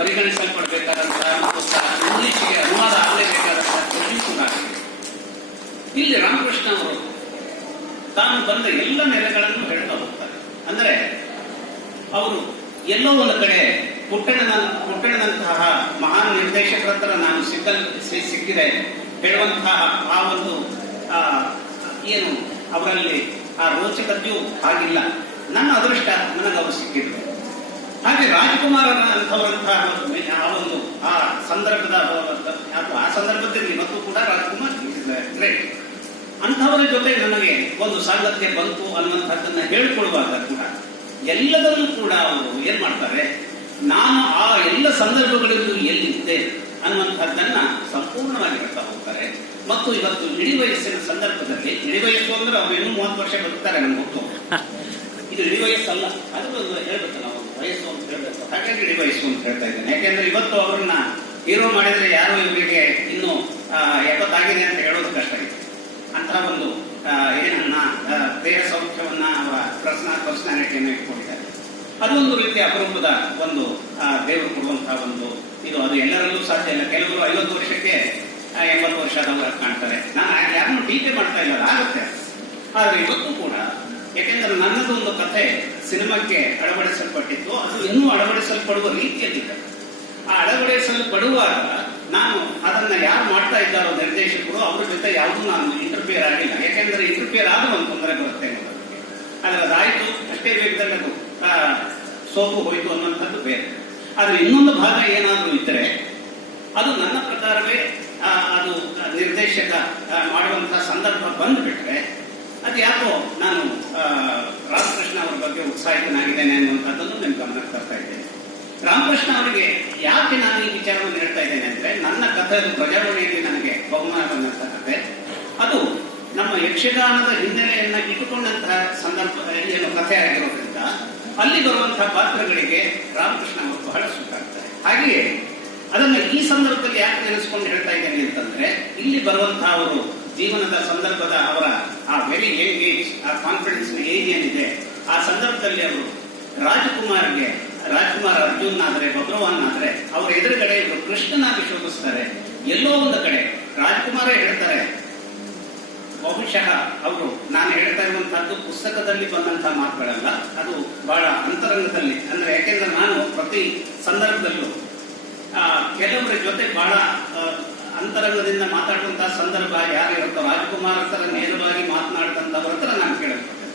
ಪರಿಗಣಿಸಲ್ಪಡಬೇಕಾದಂತಹ ಇಂಗ್ಲಿಷ್ಗೆ ಅನುವಾದ ಆಗಲೇಬೇಕಾದಂತಹ ಕೂಡ ಆಗಿದೆ. ಇಲ್ಲಿ ರಾಮಕೃಷ್ಣ ಅವರು ತಾನು ಬಂದ ಎಲ್ಲ ನೆಲೆಗಳನ್ನು ಹೇಳ್ತಾ ಹೋಗ್ತಾರೆ. ಅಂದ್ರೆ ಅವರು ಎಲ್ಲೋ ಒಂದು ಕಡೆ ಪುಟ್ಟಣ್ಣನಂತಹ ಮಹಾನ್ ನಿರ್ದೇಶಕರ ಹತ್ರ ನಾನು ಸಿಕ್ಕಿದೆ ಹೇಳುವಂತಹ ಆ ಒಂದು ಏನು ಅವರಲ್ಲಿ ಆ ರೋಚಕತೆಯೂ ಆಗಿಲ್ಲ. ನನ್ನ ಅದೃಷ್ಟ ನನಗವರು ಸಿಕ್ಕಿದ್ರು. ಹಾಗೆ ರಾಜ್ಕುಮಾರನ ಅಂಥವರಂತಹ ಆ ಸಂದರ್ಭದ ಆ ಸಂದರ್ಭದಲ್ಲಿ ಮತ್ತು ಕೂಡ ರಾಜ್ಕುಮಾರ್ ಗ್ರೇಟ್ ಅಂಥವರ ಜೊತೆ ನನಗೆ ಒಂದು ಸಾಂಗತ್ಯ ಬಂತು ಅನ್ನುವಂಥದ್ದನ್ನ ಹೇಳ್ಕೊಡುವಾಗ ಕೂಡ ಎಲ್ಲದಲ್ಲೂ ಕೂಡ ಅವರು ಏನ್ ಮಾಡ್ತಾರೆ, ನಾನು ಆ ಎಲ್ಲ ಸಂದರ್ಭಗಳಲ್ಲೂ ಎಲ್ಲಿದ್ದೆ ಅನ್ನುವಂಥದ್ದನ್ನ ಸಂಪೂರ್ಣವಾಗಿ ಹೇಳ್ತಾ ಹೋಗ್ತಾರೆ. ಮತ್ತು ಇವತ್ತು ಇಡೀ ವಯಸ್ಸಿನ ಸಂದರ್ಭದಲ್ಲಿ, ಇಡೀ ವಯಸ್ಸು ಅಂದ್ರೆ ಅವ್ರು ಇನ್ನೂ 30 ವರ್ಷ ಬದುಕ್ತಾರೆ ನಮ್ಗೆ ಗೊತ್ತು. ಇದು ಇಡೀ ವಯಸ್ಸಲ್ಲ, ಅದು ಹೇಳ್ಬೇಕು ನಾವು ವಯಸ್ಸು ಅಂತ ಹೇಳ್ಬೇಕು. ಹಾಗಾಗಿ ಇಡೀ ವಯಸ್ಸು ಅಂತ ಹೇಳ್ತಾ ಇದ್ದೇನೆ. ಯಾಕೆಂದ್ರೆ ಇವತ್ತು ಅವ್ರನ್ನ ಹೀರೋ ಮಾಡಿದ್ರೆ ಯಾರು ಇವರಿಗೆ ಇನ್ನು 70 ಆಗಿದೆ ಅಂತ ಹೇಳೋದು ಕಷ್ಟ ಇದೆ. ಅಂತಹ ಒಂದು ಏನನ್ನ ದೇಹ ಸೌಖ್ಯವನ್ನ ಅವರ ಪರ್ಸನಾಲಿಟಿಯನ್ನು ಇಟ್ಕೊಂಡಿದ್ದಾರೆ. ಅದೊಂದು ರೀತಿಯ ಅಪರೂಪದ ಒಂದು ದೇವರು ಕೊಡುವಂತಹ ಒಂದು ಇದು. ಅದು ಎಲ್ಲರಲ್ಲೂ ಸಾಧ್ಯ ಇಲ್ಲ. ಕೆಲವರು 50 ವರ್ಷಕ್ಕೆ 80 ವರ್ಷದವರ ಕಾಣ್ತಾರೆ. ನಾನು ಯಾರನ್ನು ಟೀಕೆ ಮಾಡ್ತಾ ಇಲ್ಲ, ಆಗುತ್ತೆ. ಆದ್ರೆ ಇವತ್ತು ಕೂಡ, ಯಾಕೆಂದ್ರೆ ನನ್ನದು ಒಂದು ಕಥೆ ಸಿನಿಮಾಕ್ಕೆ ಅಳವಡಿಸಲ್ಪಟ್ಟಿತ್ತು, ಅದು ಇನ್ನೂ ಅಳವಡಿಸಲ್ಪಡುವ ರೀತಿಯಲ್ಲಿದೆ. ಆ ಅಳವಡಿಸಲ್ಪಡುವಾಗ ನಾನು ಅದನ್ನ ಯಾರು ಮಾಡ್ತಾ ಇದ್ದಾರೋ ನಿರ್ದೇಶಕರು, ಅವ್ರ ಜೊತೆ ಯಾವುದೂ ನಾನು ಇಂಟರ್ಫಿಯರ್ ಆಗಿಲ್ಲ. ಯಾಕೆಂದ್ರೆ ಇಂಟರ್ಫಿಯರ್ ಆದ ಒಂದು ತೊಂದರೆ ಬರುತ್ತೆ ಅನ್ನೋದಕ್ಕೆ. ಆದ್ರೆ ಅದಾಯ್ತು, ಅಷ್ಟೇ ವೇಗದಲ್ಲಿ ಅದು ಸೋಪು ಹೋಯ್ತು ಅನ್ನುವಂಥದ್ದು ಬೇರೆ. ಆದ್ರೆ ಇನ್ನೊಂದು ಭಾಗ ಏನಾದ್ರೂ ಇದ್ರೆ ಅದು ನನ್ನ ಪ್ರಕಾರವೇ ಅದು ನಿರ್ದೇಶಕ ಮಾಡುವಂತಹ ಸಂದರ್ಭ ಬಂದ್ಬಿಟ್ರೆ ಅದು ಯಾಕೋ ನಾನು ರಾಮಕೃಷ್ಣ ಅವರ ಬಗ್ಗೆ ಉತ್ಸಾಹಿತನಾಗಿದ್ದೇನೆ ಅನ್ನುವಂಥದ್ದನ್ನು ನಿಮ್ಗೆ ಗಮನಕ್ಕೆ ತರ್ತಾ ಇದ್ದೇನೆ. ರಾಮಕೃಷ್ಣ ಅವರಿಗೆ ಯಾಕೆ ನಾನು ಈ ವಿಚಾರವನ್ನು ಹೇಳ್ತಾ ಇದ್ದೇನೆ ಅಂದ್ರೆ, ನನ್ನ ಕಥೆ ಅದು ಪ್ರಜಾವಾಣಿಯಲ್ಲಿ ನನಗೆ ಬಹುಮಾನ ಬಂದಂತಹ ಕಥೆ. ಅದು ನಮ್ಮ ಯಕ್ಷಗಾನದ ಹಿನ್ನೆಲೆಯನ್ನ ಇಟ್ಟುಕೊಂಡಂತಹ ಸಂದರ್ಭ ಏನು ಕಥೆ ಆಗಿರೋದ್ರಿಂದ ಅಲ್ಲಿ ಬರುವಂತಹ ಪಾತ್ರಗಳಿಗೆ ರಾಮಕೃಷ್ಣ ಅವರು ಬಹಳ ಸೂಕ್ತ ಆಗ್ತಾರೆ. ಹಾಗೆಯೇ ಅದನ್ನ ಈ ಸಂದರ್ಭದಲ್ಲಿ ಯಾಕೆ ನೆನೆಸ್ಕೊಂಡು ಹೇಳ್ತಾ ಇದ್ದೇನೆ ಅಂತಂದ್ರೆ, ಇಲ್ಲಿ ಬರುವಂತಹ ಅವರು ಜೀವನದ ಸಂದರ್ಭದ ಅವರ ಆ ವೆರಿ ಯಂಗ್ ಏಜ್, ಆ ಕಾನ್ಫಿಡೆನ್ಸ್ ಏಜ್ ಏನಿದೆ, ಆ ಸಂದರ್ಭದಲ್ಲಿ ಅವರು ರಾಜ್ಕುಮಾರ್ ಅರ್ಜುನ್ ಆದ್ರೆ, ಬಬ್ರವಾನ್ ಆದ್ರೆ ಅವರ ಎದುರುಗಡೆ ಇವರು ಕೃಷ್ಣನಾಗಿ ಶೋಧಿಸ್ತಾರೆ. ಎಲ್ಲೋ ಒಂದು ಕಡೆ ರಾಜ್ಕುಮಾರೇ ಹೇಳ್ತಾರೆ, ಬಹುಶಃ ಅವರು ನಾನು ಹೇಳ್ತಾ ಇರುವಂತಹದ್ದು ಪುಸ್ತಕದಲ್ಲಿ ಬಂದಂತಹ ಮಾತುಗಳಲ್ಲ, ಅದು ಬಹಳ ಅಂತರಂಗದಲ್ಲಿ. ಅಂದ್ರೆ ಯಾಕೆಂದ್ರೆ ನಾನು ಪ್ರತಿ ಸಂದರ್ಭದಲ್ಲೂ ಕೆಲವರ ಜೊತೆ ಬಹಳ ಅಂತರಂಗದಿಂದ ಮಾತಾಡುವಂತಹ ಸಂದರ್ಭ ಯಾರಿರುತ್ತೋ, ರಾಜ್ಕುಮಾರ್ ಹತ್ರ ನೇರವಾಗಿ ಮಾತನಾಡಿದಂತವ್ರ ಹತ್ರ ನಾನು ಕೇಳಲ್ಪಟ್ಟೆ.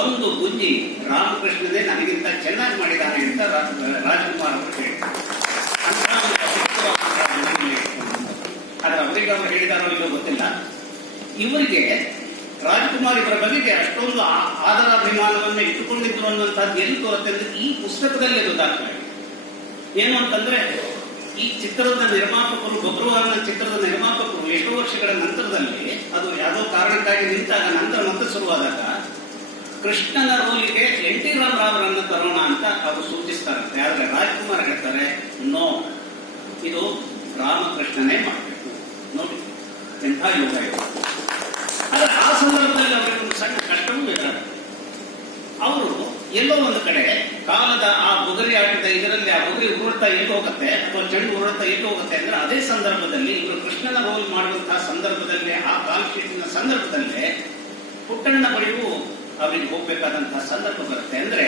ಒಂದು ಗುಂಜಿ ರಾಮಕೃಷ್ಣನೇ ನನಗಿಂತ ಚೆನ್ನಾಗಿ ಮಾಡಿದ್ದಾನೆ ಅಂತ ರಾಜ್ಕುಮಾರ್ ಅವರು ಹೇಳಿದ್ದಾರೆ. ಆದ್ರೆ ಅವರಿಗೆ ಅವರು ಹೇಳಿದಾರೋ ಇಲ್ಲೋ ಗೊತ್ತಿಲ್ಲ. ಇವರಿಗೆ ರಾಜ್ಕುಮಾರ್ ಇವರ ಬಗೆಗೆ ಅಷ್ಟೊಂದು ಆದರಾಭಿಮಾನವನ್ನು ಇಟ್ಟುಕೊಂಡಿದ್ರು ಅನ್ನುವಂಥದ್ದು ಎಲ್ಲಿ ತೋರುತ್ತೆ ಅಂದ್ರೆ ಈ ಪುಸ್ತಕದಲ್ಲಿ ಅದು ದಾಖಲಾಗಿದೆ. ಏನು ಅಂತಂದ್ರೆ, ಈ ಚಿತ್ರದ ನಿರ್ಮಾಪಕರು, ಬಬ್ರುವಾಹನ ಚಿತ್ರದ ನಿರ್ಮಾಪಕರು ಎಷ್ಟೋ ವರ್ಷಗಳ ನಂತರದಲ್ಲಿ ಅದು ಯಾವುದೋ ಕಾರಣಕ್ಕಾಗಿ ನಿಂತಾಗ ನಂತರ ಮತ್ತೆ ಶುರುವಾದಾಗ ಕೃಷ್ಣನ ರೋಲಿಗೆ ಎನ್ ಟಿ ರಾಮರಾವ್ರನ್ನ ತರೋಣ ಅಂತ ಅವರು ಸೂಚಿಸ್ತಾರಂತೆ. ಆದ್ರೆ ರಾಜ್ಕುಮಾರ್ ಹೇಳ್ತಾರೆ, ನೋ, ಇದು ರಾಮಕೃಷ್ಣನೇ ಮಾಡಬೇಕು. ನೋಡಿ ಎಂಥ ಯೋಗ ಇದೆ. ಆದ್ರೆ ಆ ಸಂದರ್ಭದಲ್ಲಿ ಅವರಿಗೆ ಒಂದು ಸಣ್ಣ ಕಷ್ಟವೂ ಎದುರಾಗುತ್ತೆ. ಅವರು ಎಲ್ಲೋ ಒಂದು ಕಡೆ ಕಾಲದ ಆ ಬುಗರಿ ಆಟದ ಇದರಲ್ಲಿ ಆ ಬುಗರಿ ಉರುಳ್ತಾ ಎಲ್ಲಿ ಹೋಗುತ್ತೆ ಅಥವಾ ಚೆಂಡು ಉರುಳ್ತಾ ಎಲ್ಲಿ ಹೋಗುತ್ತೆ ಅಂದ್ರೆ, ಅದೇ ಸಂದರ್ಭದಲ್ಲಿ ಇವರು ಕೃಷ್ಣನ ರೋಲ್ ಮಾಡುವಂತಹ ಸಂದರ್ಭದಲ್ಲಿ, ಆ ಕಾಲ್ ಶೀಟಿನ ಸಂದರ್ಭದಲ್ಲೇ ಪುಟ್ಟಣ್ಣ ಬಳಿಗೂ ಅವರಿಗೆ ಹೋಗ್ಬೇಕಾದಂತಹ ಸಂದರ್ಭ ಬರುತ್ತೆ. ಅಂದ್ರೆ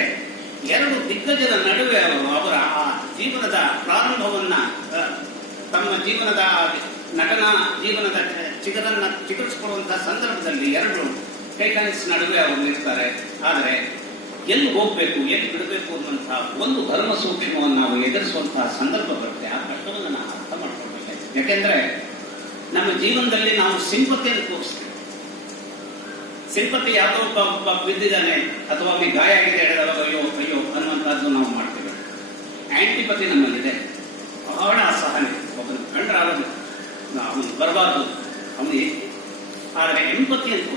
ಎರಡು ದಿಗ್ಗಜದ ನಡುವೆ ಅವರು ಅವರ ಆ ಜೀವನದ ಪ್ರಾರಂಭವನ್ನ, ತಮ್ಮ ಜೀವನದ ನಟನ ಜೀವನದ ಚಿಗುರಿಸಿಕೊಡುವಂತಹ ಸಂದರ್ಭದಲ್ಲಿ ಎರಡು ಟೈಟಾನ್ಸ್ ನಡುವೆ ಅವರು ನಿಲ್ತಾರೆ. ಆದರೆ ಎಲ್ಲಿ ಹೋಗ್ಬೇಕು, ಎಲ್ಲಿ ಬಿಡಬೇಕು ಅನ್ನುವಂತಹ ಒಂದು ಧರ್ಮ ಸೂಕ್ಷ್ಮವನ್ನು ನಾವು ಎದುರಿಸುವಂತಹ ಸಂದರ್ಭ ಬರುತ್ತೆ. ಆ ಕಷ್ಟವನ್ನು ನಾವು ಅರ್ಥ ಮಾಡ್ಕೊಳ್ಬೇಕಾಗಿದೆ. ಯಾಕೆಂದ್ರೆ ನಮ್ಮ ಜೀವನದಲ್ಲಿ ನಾವು ಸಿಂಪತಿಯನ್ನು ತೋರಿಸ್ತೀವಿ. ಸಿಂಪತಿ ಯಾವುದೋ ಒಬ್ಬ ಬಿದ್ದಿದ್ದಾನೆ ಅಥವಾ ಅವನಿಗೆ ಗಾಯ ಆಗಿದೆ ಹೇಳಿದಾಗ ಅಯ್ಯೋ ಅಯ್ಯೋ ಅನ್ನುವಂಥದ್ದು ನಾವು ಮಾಡ್ತೇವೆ. ಆಂಟಿಪತಿ ನಮ್ಮಲ್ಲಿದೆ, ಬಹಳ ಅಸಹನೆ. ಒಬ್ಬನು ಕಂಡ್ರೆ ಆಗೋದು ಅವನು ಬರಬಾರ್ದು ಅವನಿಗೆ. ಆದರೆ ಎಂಪತಿ ಅಂತ,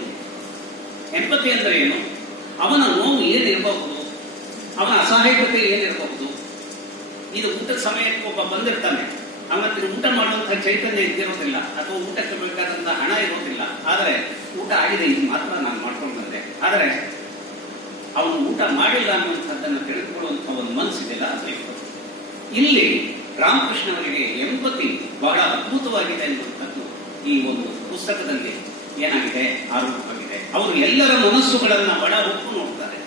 ಎಂಪತಿ ಅಂದ್ರೆ ಏನು? ಅವನ ನೋವು ಏನಿರಬಹುದು, ಅವನ ಅಸಹಾಯಕತೆ ಏನಿರಬಹುದು. ಇದು ಊಟದ ಸಮಯಕ್ಕೆ ಒಬ್ಬ ಬಂದಿರ್ತಾನೆ, ಅವತ್ತಿನ ಊಟ ಮಾಡುವಂತಹ ಚೈತನ್ಯ ಇದ್ದಿರೋದಿಲ್ಲ ಅಥವಾ ಊಟಕ್ಕೆ ಬೇಕಾದಂತಹ ಹಣ ಇರೋದಿಲ್ಲ. ಆದರೆ ಊಟ ಆಗಿದೆ, ಇದು ಮಾತ್ರ ನಾನು ಮಾಡ್ಕೊಂಡು ಬಂದೆ. ಆದರೆ ಅವನು ಊಟ ಮಾಡಿಲ್ಲ ಅನ್ನುವಂಥದ್ದನ್ನು ತಿಳಿದುಕೊಳ್ಳುವಂತಹ ಒಂದು ಮನಸ್ಸಿದೆಯಲ್ಲ, ಅದು ಇಲ್ಲಿ ರಾಮಕೃಷ್ಣ ಅವರಿಗೆ ಎಂಪತಿ ಬಹಳ ಅದ್ಭುತವಾಗಿದೆ ಅನ್ನುವಂಥದ್ದು ಈ ಒಂದು ಪುಸ್ತಕದಲ್ಲಿ ಏನಾಗಿದೆ, ಆರೋಪವಾಗಿದೆ. ಅವರು ಎಲ್ಲರ ಮನಸ್ಸುಗಳನ್ನ ಒಳ ಹೊಕ್ಕು ನೋಡ್ತಾರೆ.